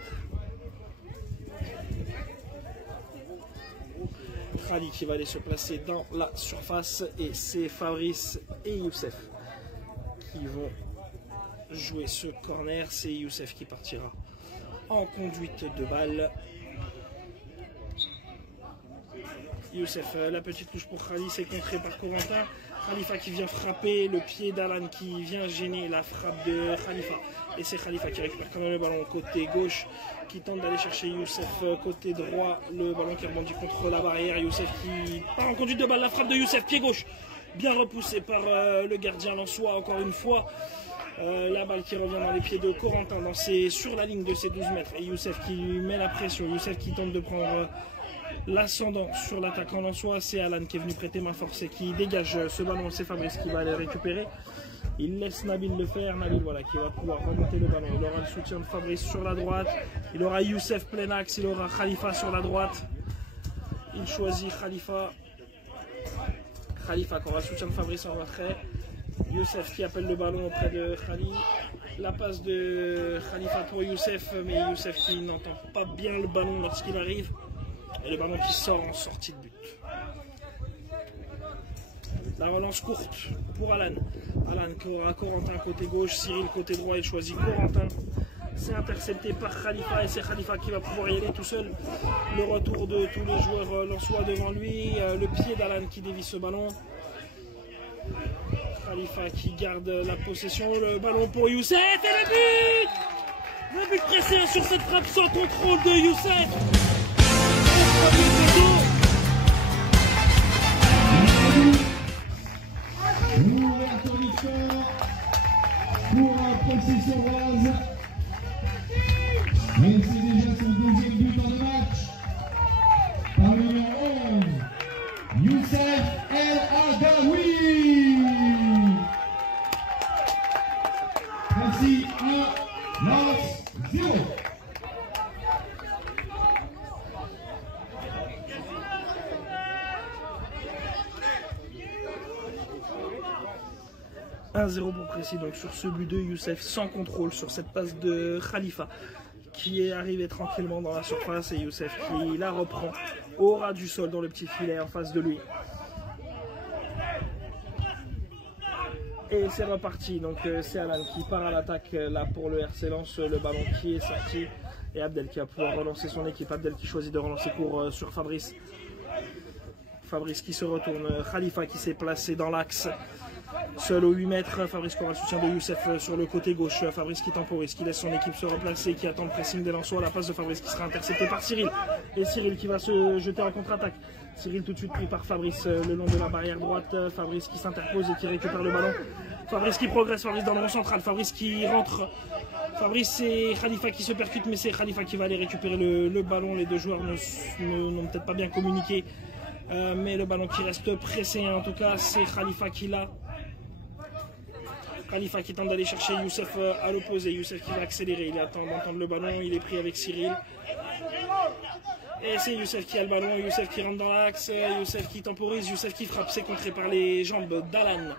Khali qui va aller se placer dans la surface et c'est Fabrice et Youssef qui vont jouer ce corner. C'est Youssef qui partira en conduite de balle. Youssef, la petite touche pour Khali, c'est contré par Corentin. Khalifa qui vient frapper, le pied d'Alan qui vient gêner la frappe de Khalifa. Et c'est Khalifa qui récupère quand même le ballon côté gauche, qui tente d'aller chercher Youssef côté droit. Le ballon qui rebondit contre la barrière. Youssef qui part en conduite de balle, la frappe de Youssef, pied gauche, bien repoussé par le gardien lensois encore une fois. La balle qui revient dans les pieds de Corentin sur la ligne de ses 12 mètres. Et Youssef qui met la pression, Youssef qui tente de prendre l'ascendant sur l'attaquant lensois. C'est Alan qui est venu prêter main forcée, qui dégage ce ballon. C'est Fabrice qui va aller récupérer. Il laisse Nabil le faire. Nabil voilà, qui va pouvoir remonter le ballon. Il aura le soutien de Fabrice sur la droite. Il aura Youssef plein axe. Il aura Khalifa sur la droite. Il choisit Khalifa. Khalifa qui aura le soutien de Fabrice en retrait. Youssef qui appelle le ballon auprès de Khali. La passe de Khalifa pour Youssef. Mais Youssef qui n'entend pas bien le ballon lorsqu'il arrive. Et le ballon qui sort en sortie de but. La relance courte pour Alan. Alan qui aura Corentin côté gauche, Cyril côté droit, il choisit Corentin. C'est intercepté par Khalifa et c'est Khalifa qui va pouvoir y aller tout seul. Le retour de tous les joueurs lensois devant lui. Le pied d'Alan qui dévie ce ballon. Khalifa qui garde la possession. Le ballon pour Youssef et le but! Le but pressé sur cette frappe sans contrôle de Youssef. Ouverture du score pour Précis Sauroise. Et c'est déjà son deuxième but dans le match. Par le numéro 11, Youssef El Adawi. Précis 1, Lens 0. « 1-0 pour Précis, donc sur ce but de Youssef sans contrôle sur cette passe de Khalifa qui est arrivé tranquillement dans la surface et Youssef qui la reprend au ras du sol dans le petit filet en face de lui. Et c'est reparti, donc c'est Alan qui part à l'attaque là pour le RC Lens, le ballon qui est sorti et Abdel qui va pouvoir relancer son équipe. Abdel qui choisit de relancer court sur Fabrice. Fabrice qui se retourne, Khalifa qui s'est placé dans l'axe. Seul aux 8 mètres, Fabrice qui aura le soutien de Youssef sur le côté gauche. Fabrice qui temporise, qui laisse son équipe se replacer, qui attend le pressing des Lensois. La passe de Fabrice qui sera interceptée par Cyril. Et Cyril qui va se jeter en contre-attaque. Cyril tout de suite pris par Fabrice le long de la barrière droite. Fabrice qui s'interpose et qui récupère le ballon. Fabrice qui progresse, Fabrice dans le rond central. Fabrice qui rentre. Fabrice et Khalifa qui se percutent, mais c'est Khalifa qui va aller récupérer le ballon. Les deux joueurs n'ont peut-être pas bien communiqué. Mais le ballon qui reste pressé, en tout cas, c'est Khalifa qui l'a. Khalifa qui tente d'aller chercher Youssef à l'opposé. Youssef qui va accélérer. Il attend d'entendre le ballon. Il est pris avec Cyril. Et c'est Youssef qui a le ballon. Youssef qui rentre dans l'axe. Youssef qui temporise. Youssef qui frappe. C'est contré par les jambes d'Alan.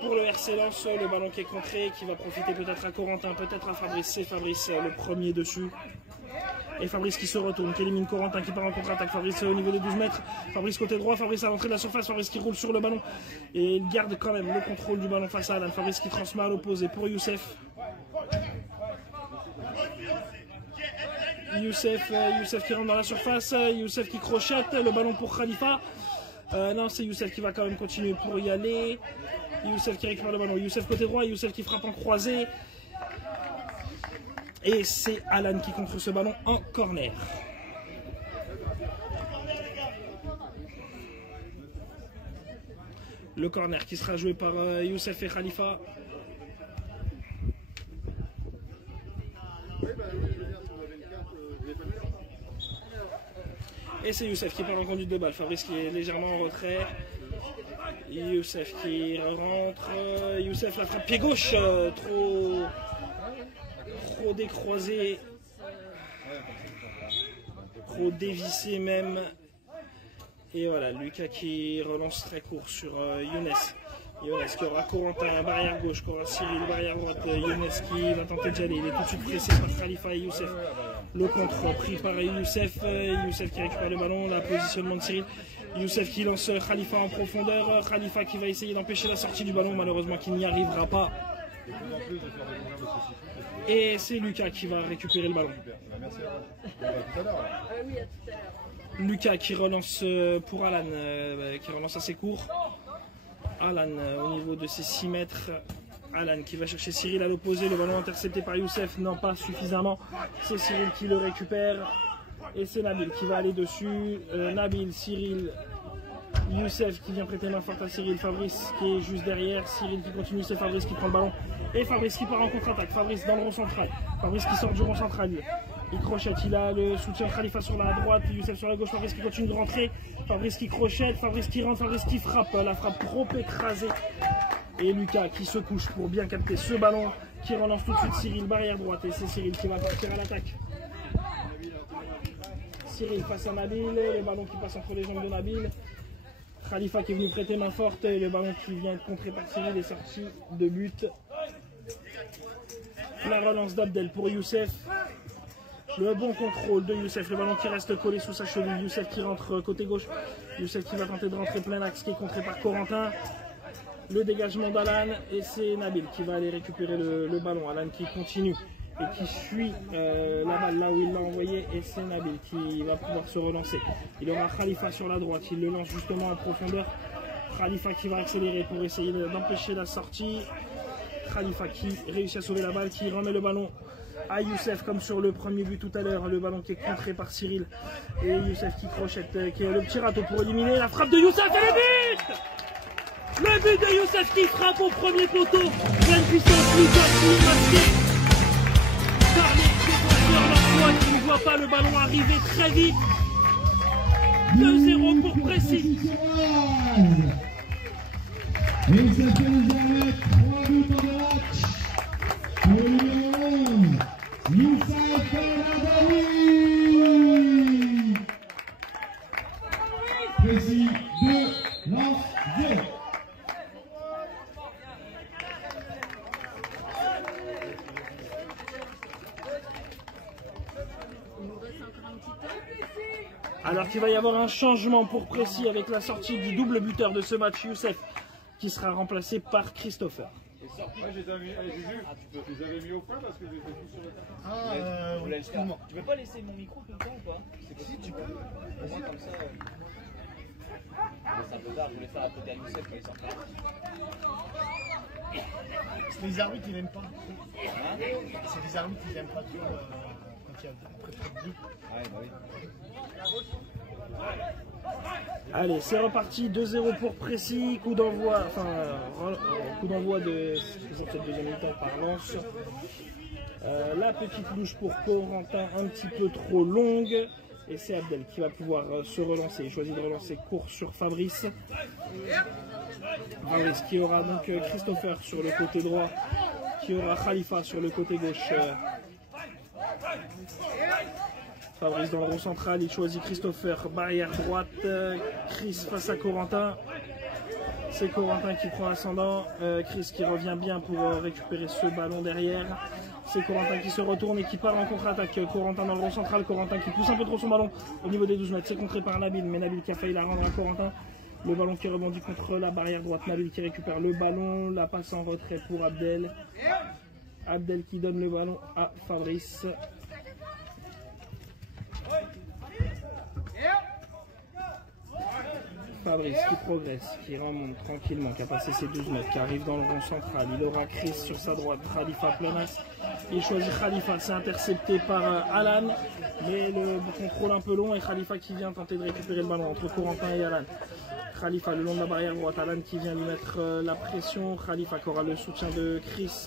Pour le RC Lens, le ballon qui est contré, qui va profiter peut-être à Corentin, peut-être à Fabrice. C'est Fabrice le premier dessus. Et Fabrice qui se retourne, qui élimine Corentin, qui part en contre-attaque. Fabrice au niveau des 12 mètres. Fabrice côté droit, Fabrice à l'entrée de la surface. Fabrice qui roule sur le ballon. Et il garde quand même le contrôle du ballon face à Alan. Fabrice qui transmet à l'opposé pour Youssef. Youssef qui rentre dans la surface. Youssef qui crochette. Le ballon pour Khalifa. Non, c'est Youssef qui va quand même continuer pour y aller. Youssef qui récupère le ballon. Youssef côté droit. Youssef qui frappe en croisé. Et c'est Alan qui contre ce ballon en corner. Le corner qui sera joué par Youssef et Khalifa. Et c'est Youssef qui part en conduite de balle. Fabrice qui est légèrement en retrait. Youssef qui rentre. Youssef la frappe pied gauche. Trop décroisé. Trop dévissé même. Et voilà, Lucas qui relance très court sur Younes. Younes qui aura Corentin, barrière gauche, qui aura Cyril, barrière droite. Younes qui va tenter d'y aller. Il est tout de suite pressé par Khalifa et Youssef. Le contre pris par Youssef. Youssef qui récupère le ballon. La positionnement de Cyril. Youssef qui lance Khalifa en profondeur. Khalifa qui va essayer d'empêcher la sortie du ballon. Malheureusement, qui n'y arrivera pas. Et c'est Lucas qui va récupérer le ballon. Lucas qui relance pour Alan, qui relance assez court. Alan au niveau de ses 6 mètres. Alan qui va chercher Cyril à l'opposé. Le ballon intercepté par Youssef, non pas suffisamment. C'est Cyril qui le récupère. Et c'est Nabil qui va aller dessus. Nabil, Cyril, Youssef qui vient prêter main forte à Cyril. Fabrice qui est juste derrière. Cyril qui continue. C'est Fabrice qui prend le ballon. Et Fabrice qui part en contre-attaque. Fabrice dans le rond central. Fabrice qui sort du rond central. Il crochette. Il a le soutien Khalifa sur la droite. Youssef sur la gauche. Fabrice qui continue de rentrer. Fabrice qui crochette. Fabrice qui rentre. Fabrice qui frappe. La frappe trop écrasée. Et Lucas qui se couche pour bien capter ce ballon. Qui relance tout de suite Cyril. Barrière droite. Et c'est Cyril qui va partir à l'attaque. Cyril face à Nabil. Le ballon qui passe entre les jambes de Nabil. Khalifa qui est venu prêter main forte. Et le ballon qui vient contrer par Cyril est sorti de but. La relance d'Abdel pour Youssef. Le bon contrôle de Youssef. Le ballon qui reste collé sous sa cheville. Youssef qui rentre côté gauche. Youssef qui va tenter de rentrer plein axe qui est contré par Corentin. Le dégagement d'Alan. Et c'est Nabil qui va aller récupérer le ballon. Alan qui continue et qui suit la balle là où il l'a envoyé. Et c'est Nabil qui va pouvoir se relancer. Il aura Khalifa sur la droite. Il le lance justement en profondeur. Khalifa qui va accélérer pour essayer d'empêcher la sortie. Khalifa qui réussit à sauver la balle, qui remet le ballon à Youssef comme sur le premier but tout à l'heure. Le ballon qui est contré par Cyril. Et Youssef qui crochette, qui est le petit râteau pour éliminer. La frappe de Youssef et le but! Le but de Youssef qui frappe au premier poteau. Pleine puissance, Lucas qui est masqué par les défenseurs lensois qui ne voient pas le ballon arriver très vite. 2-0 pour Précis. Et ça fait désormais 3 buts en match pour le numéro 11, Youssef El-Adawi. Précis 2, Lens 0. Alors qu'il va y avoir un changement pour Précis avec la sortie du double buteur de ce match, Youssef, qui sera remplacé par Christopher. Ouais, je les avais mis au point parce que j'étais tout sur le terrain. Tu peux pas laisser mon micro tout le temps ou pas? Si tu peux. Au moins comme ça. C'est un peu tard, je voulais faire à côté à Youssef quand il sort. C'est les arbitres qui n'aiment pas. C'est les arbitres qui n'aiment pas trop quand il y a très de but. Ouais, bah oui. Allez, c'est reparti, 2-0 pour Précis, coup d'envoi, coup d'envoi de cette deuxième mi-temps par Lens. La petite louche pour Corentin, un petit peu trop longue. Et c'est Abdel qui va pouvoir se relancer. Il choisit de relancer court sur Fabrice. Fabrice qui aura donc Christopher sur le côté droit, qui aura Khalifa sur le côté gauche. Fabrice dans le rond central, il choisit Christopher, barrière droite, Chris face à Corentin. C'est Corentin qui prend l'ascendant, Chris qui revient bien pour récupérer ce ballon derrière. C'est Corentin qui se retourne et qui part en contre-attaque. Corentin dans le rond central, Corentin qui pousse un peu trop son ballon au niveau des 12 mètres. C'est contré par Nabil, mais Nabil qui a failli la rendre à Corentin. Le ballon qui rebondit contre la barrière droite. Nabil qui récupère le ballon, la passe en retrait pour Abdel. Abdel qui donne le ballon à Fabrice. Fabrice qui progresse, qui remonte tranquillement, qui a passé ses 12 mètres, qui arrive dans le rond central. Il aura Chris sur sa droite, Khalifa pleinasse. Il choisit Khalifa, c'est intercepté par Alan, mais le contrôle un peu long et Khalifa qui vient tenter de récupérer le ballon entre Corentin et Alan. Khalifa le long de la barrière droite, Alan qui vient lui mettre la pression. Khalifa qui aura le soutien de Chris.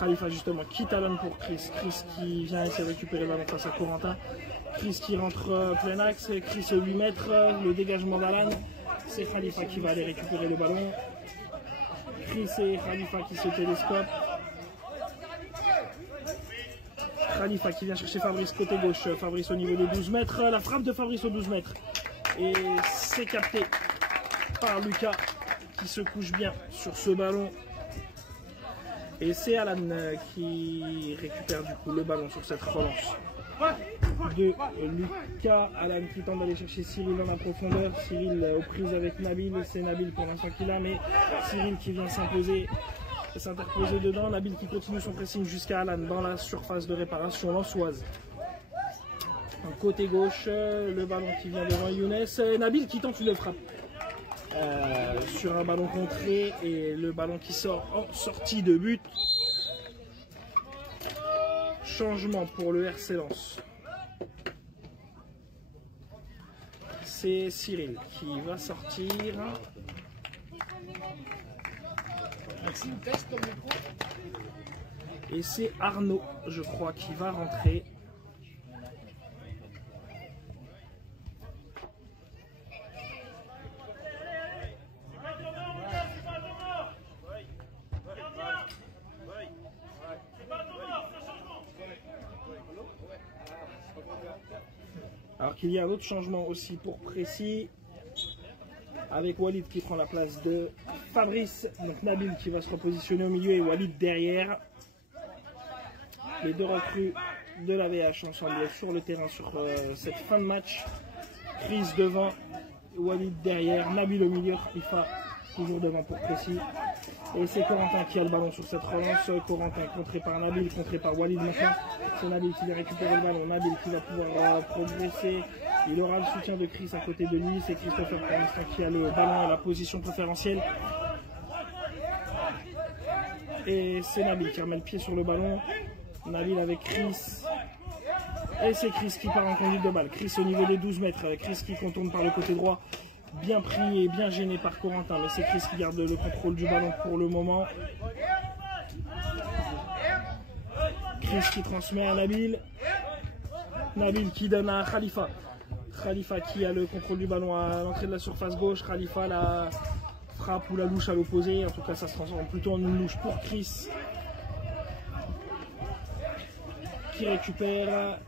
Khalifa justement quitte Alan pour Chris. Chris qui vient essayer de récupérer le ballon face à Corentin. Chris qui rentre plein axe, Chris 8 mètres, le dégagement d'Alan. C'est Khalifa qui va aller récupérer le ballon. Chris et Khalifa qui se télescopent. Khalifa qui vient chercher Fabrice côté gauche. Fabrice au niveau des 12 mètres. La frappe de Fabrice aux 12 mètres. Et c'est capté par Lucas qui se couche bien sur ce ballon. Et c'est Alan qui récupère du coup le ballon sur cette relance de Lucas. Alan qui tente d'aller chercher Cyril dans la profondeur. Cyril aux prises avec Nabil. C'est Nabil pour l'instant qui l'a, mais Cyril qui vient s'imposer, s'interposer dedans. Nabil qui continue son pressing jusqu'à Alan dans la surface de réparation lensoise. Côté gauche, le ballon qui vient devant Younes. Nabil qui tente une frappe sur un ballon contré et le ballon qui sort en sortie de but. Changement pour le RC Lens. C'est Cyril qui va sortir. Et c'est Arnaud, je crois, qui va rentrer. Alors qu'il y a un autre changement aussi pour Précis, avec Walid qui prend la place de Fabrice. Donc Nabil qui va se repositionner au milieu et Walid derrière. Les deux recrues de la VH ensemble sur le terrain sur cette fin de match. Chris devant, Walid derrière, Nabil au milieu, Khalifa toujours devant pour Précis. Et c'est Corentin qui a le ballon sur cette relance. Corentin contré par Nabil, contré par Walid maintenant. C'est Nabil qui vient récupérer le ballon. Nabil qui va pouvoir progresser. Il aura le soutien de Chris à côté de lui. C'est Christopher pour l'instant qui a le ballon à la position préférentielle. Et c'est Nabil qui remet le pied sur le ballon. Nabil avec Chris. Et c'est Chris qui part en conduite de balle. Chris au niveau des 12 mètres. Chris qui contourne par le côté droit. Bien pris et bien gêné par Corentin, mais c'est Chris qui garde le contrôle du ballon pour le moment. Chris qui transmet à Nabil. Nabil qui donne à Khalifa. Khalifa qui a le contrôle du ballon à l'entrée de la surface gauche. Khalifa la frappe ou la louche à l'opposé. En tout cas, ça se transforme plutôt en une louche pour Chris. Qui récupère.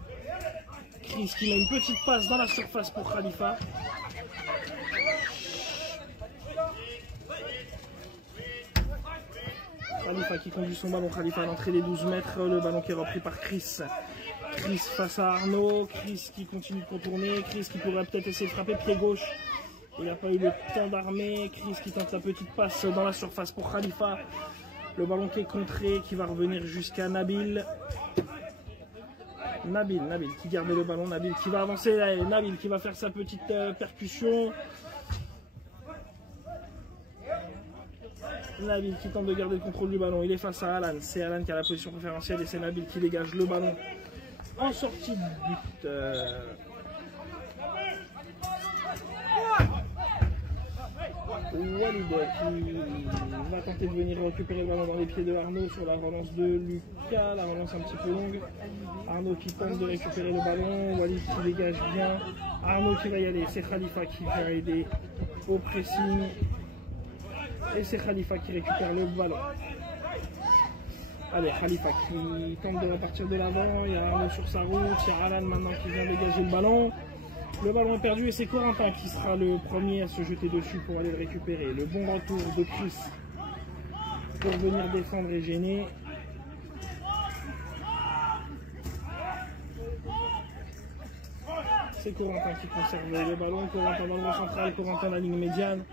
Chris qui met une petite passe dans la surface pour Khalifa. Khalifa qui conduit son ballon, Khalifa à l'entrée des 12 mètres, le ballon qui est repris par Chris. Chris face à Arnaud, Chris qui continue de contourner, Chris qui pourrait peut-être essayer de frapper pied gauche. Il n'a pas eu le temps d'armer, Chris qui tente la petite passe dans la surface pour Khalifa. Le ballon qui est contré, qui va revenir jusqu'à Nabil. Nabil qui garde le ballon, Nabil qui va avancer, Nabil qui va faire sa petite percussion. Nabil qui tente de garder le contrôle du ballon, il est face à Alan, c'est Alan qui a la position préférentielle et c'est Nabil qui dégage le ballon en sortie de but. Walid qui va tenter de venir récupérer le ballon dans les pieds de Arnaud sur la relance de Lucas, la relance un petit peu longue. Arnaud qui tente de récupérer le ballon, Walid qui dégage bien, Arnaud qui va y aller, c'est Khalifa qui vient aider au pressing et c'est Khalifa qui récupère le ballon. Allez, Khalifa qui tente de repartir de l'avant, il y a Arnaud sur sa route, il y a Alan maintenant qui vient dégager le ballon. Le ballon est perdu et c'est Corentin qui sera le premier à se jeter dessus pour aller le récupérer. Le bon retour de Chris pour venir défendre et gêner. C'est Corentin qui conserve le ballon, Corentin dans le rond central, Corentin la ligne médiane.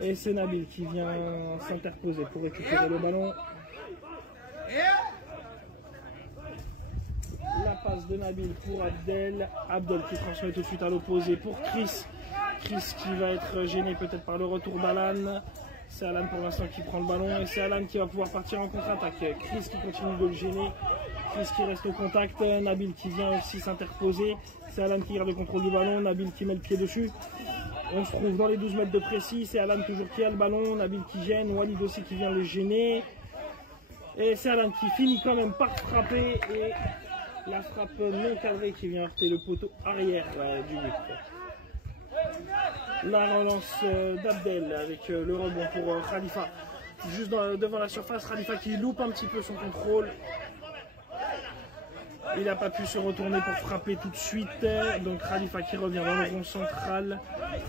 Et c'est Nabil qui vient s'interposer pour récupérer le ballon. La passe de Nabil pour Abdel. Abdel qui transmet tout de suite à l'opposé pour Chris. Chris qui va être gêné peut-être par le retour d'Alan. C'est Alan pour l'instant qui prend le ballon et c'est Alan qui va pouvoir partir en contre-attaque. Chris qui continue de le gêner. Chris qui reste au contact. Nabil qui vient aussi s'interposer. C'est Alan qui garde le contrôle du ballon. Nabil qui met le pied dessus. On se trouve dans les 12 mètres de précis. C'est Alan toujours qui a le ballon. Nabil qui gêne. Walid aussi qui vient le gêner. Et c'est Alan qui finit quand même par frapper. Et la frappe non cadrée qui vient heurter le poteau arrière du but. La relance d'Abdel avec le rebond pour Khalifa. Juste devant la surface, Khalifa qui loupe un petit peu son contrôle. Il n'a pas pu se retourner pour frapper tout de suite. Donc Khalifa qui revient dans le rond central.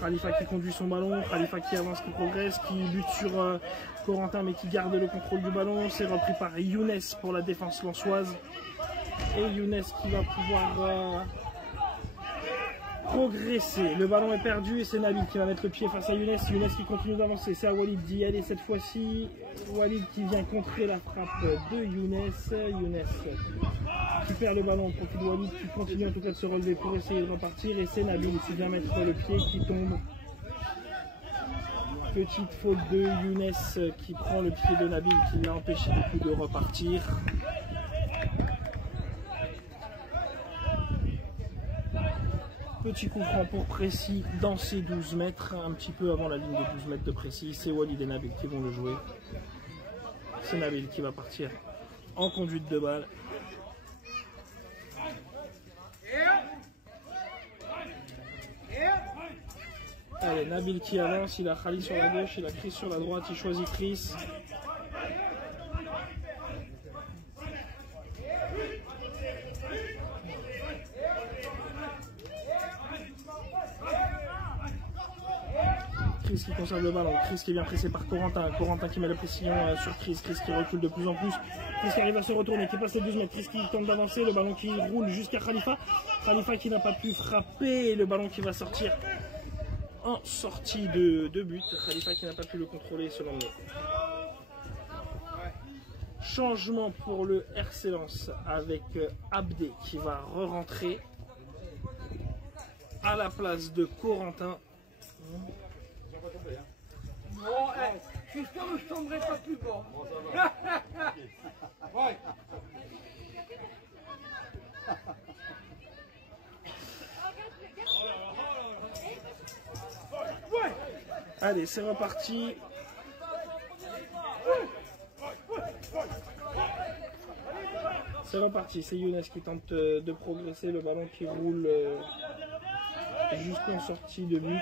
Khalifa qui conduit son ballon. Khalifa qui avance, qui progresse, qui lutte sur Corentin mais qui garde le contrôle du ballon. C'est repris par Younes pour la défense lensoise. Et Younes qui va pouvoir progresser. Le ballon est perdu et c'est Nabil qui va mettre le pied face à Younes. Younes qui continue d'avancer. C'est à Walid d'y aller cette fois-ci. Walid qui vient contrer la frappe de Younes. Younes qui perd le ballon au profit de Walid qui continue en tout cas de se relever pour essayer de repartir. Et c'est Nabil qui vient mettre le pied qui tombe. Petite faute de Younes qui prend le pied de Nabil qui l'a empêché du coup de repartir. Petit coup franc pour Précis dans ses 12 mètres, un petit peu avant la ligne des 12 mètres de Précis. C'est Walid et Nabil qui vont le jouer. C'est Nabil qui va partir en conduite de balle. Allez, Nabil qui avance, il a Khalid sur la gauche, il a Chris sur la droite, il choisit Chris. Chris qui conserve le ballon, Chris qui est bien pressé par Corentin, Corentin qui met la pression sur Chris, Chris qui recule de plus en plus, Chris qui arrive à se retourner, qui passe les 12 mètres, Chris qui tente d'avancer, le ballon qui roule jusqu'à Khalifa, Khalifa qui n'a pas pu frapper, le ballon qui va sortir en sortie de but, Khalifa qui n'a pas pu le contrôler selon nous. Changement pour le RC Lens avec Abdé qui va re-rentrer à la place de Corentin. Bon, je suis sûr que je tomberai pas plus bas. Ouais. Allez, c'est reparti. C'est reparti, c'est Younes qui tente de progresser, le ballon qui roule jusqu'en sortie de but.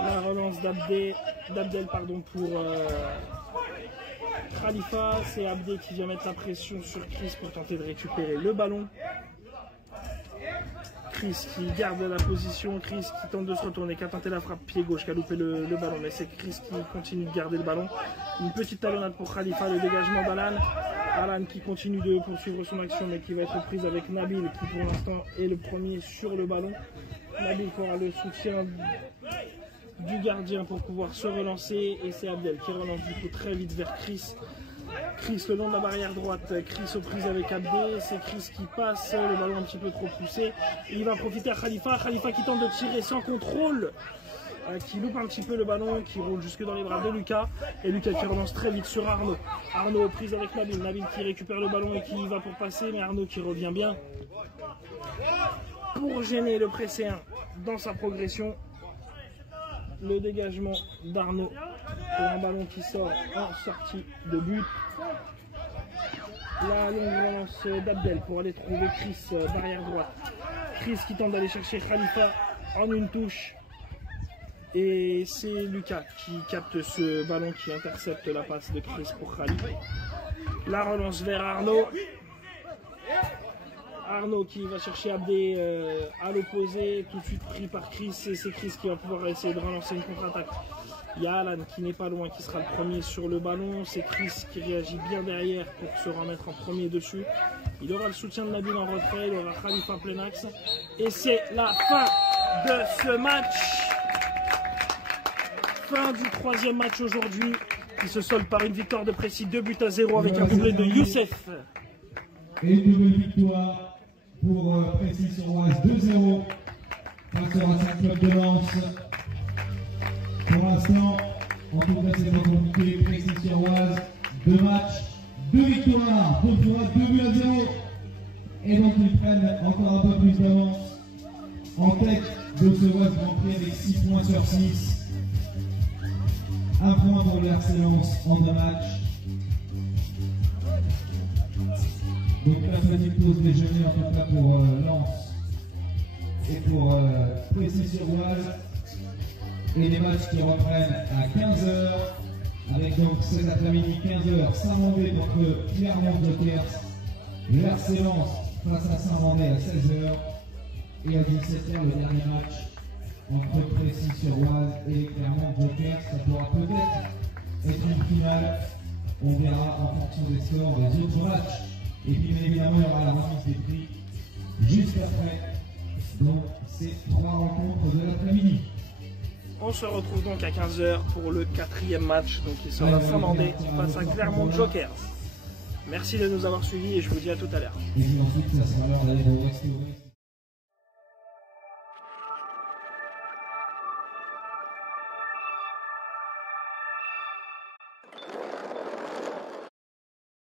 La relance d'Abdel pour Khalifa, c'est Abdel qui vient mettre la pression sur Chris pour tenter de récupérer le ballon. Chris qui garde la position, Chris qui tente de se retourner, qui a tenté la frappe pied gauche, qui a loupé le ballon, mais c'est Chris qui continue de garder le ballon. Une petite talonnade pour Khalifa, le dégagement d'Alan. Alan qui continue de poursuivre son action, mais qui va être prise avec Nabil, qui pour l'instant est le premier sur le ballon. Nabil qui aura le soutien du gardien pour pouvoir se relancer, et c'est Abdel qui relance du coup très vite vers Chris. Chris le long de la barrière droite, Chris aux prises avec Abdé, c'est Chris qui passe, le ballon un petit peu trop poussé, il va profiter à Khalifa, Khalifa qui tente de tirer sans contrôle, qui loupe un petit peu le ballon, qui roule jusque dans les bras de Lucas, et Lucas qui relance très vite sur Arnaud. Arnaud aux prises avec Nabil, Nabil qui récupère le ballon et qui va pour passer, mais Arnaud qui revient bien pour gêner le presséen. dans sa progression. Le dégagement d'Arnaud pour un ballon qui sort en sortie de but. La longue relance d'Abdel pour aller trouver Chris, barrière droite. Chris qui tente d'aller chercher Khalifa en une touche. Et c'est Lucas qui capte ce ballon qui intercepte la passe de Chris pour Khalifa. La relance vers Arnaud. Arnaud qui va chercher Abdé à l'opposé, tout de suite pris par Chris, et c'est Chris qui va pouvoir essayer de relancer une contre-attaque. Il y a Alan qui n'est pas loin, qui sera le premier sur le ballon, c'est Chris qui réagit bien derrière pour se remettre en premier dessus. Il aura le soutien de Nabil en retrait, il aura Khalifa plein axe, et c'est la fin de ce match. Fin du troisième match aujourd'hui, qui se solde par une victoire de Précis, 2-0 avec un doublé de Youssef. Et une nouvelle victoire pour Précis-sur-Oise, 2-0 face au Racing Club de Lens. Pour l'instant, en tout cas, c'est pas compliqué. Précis-sur-Oise, 2 matchs, 2 victoires, 2-0. Et donc, ils prennent encore un peu plus d'avance en tête de ce Oise Grand Prix avec 6 points sur 6. 1 point pour le RC Lens en 2 matchs. Donc la petite pause déjeuner en tout cas pour Lens et pour Précis-sur-Oise. Et les matchs qui reprennent à 15h, avec donc cet après-midi 15h, Saint-Mandé contre Clermont-Jokers, le RC Lens face à Saint-Mandé à 16h, et à 17h le dernier match entre Précis-sur-Oise et Clermont-Jokers. Ça pourra peut-être être une finale, on verra en fonction des scores des autres matchs. Et puis bien évidemment, il y aura la remise des prix juste après. Donc c'est 3 rencontres de l'après-midi. On se retrouve donc à 15h pour le 4e match, donc qui sera Saint-Mandé face à Clermont-Jokers. Merci de nous avoir suivis et je vous dis à tout à l'heure. Et puis ensuite, ça sera l'heure d'aller au resto.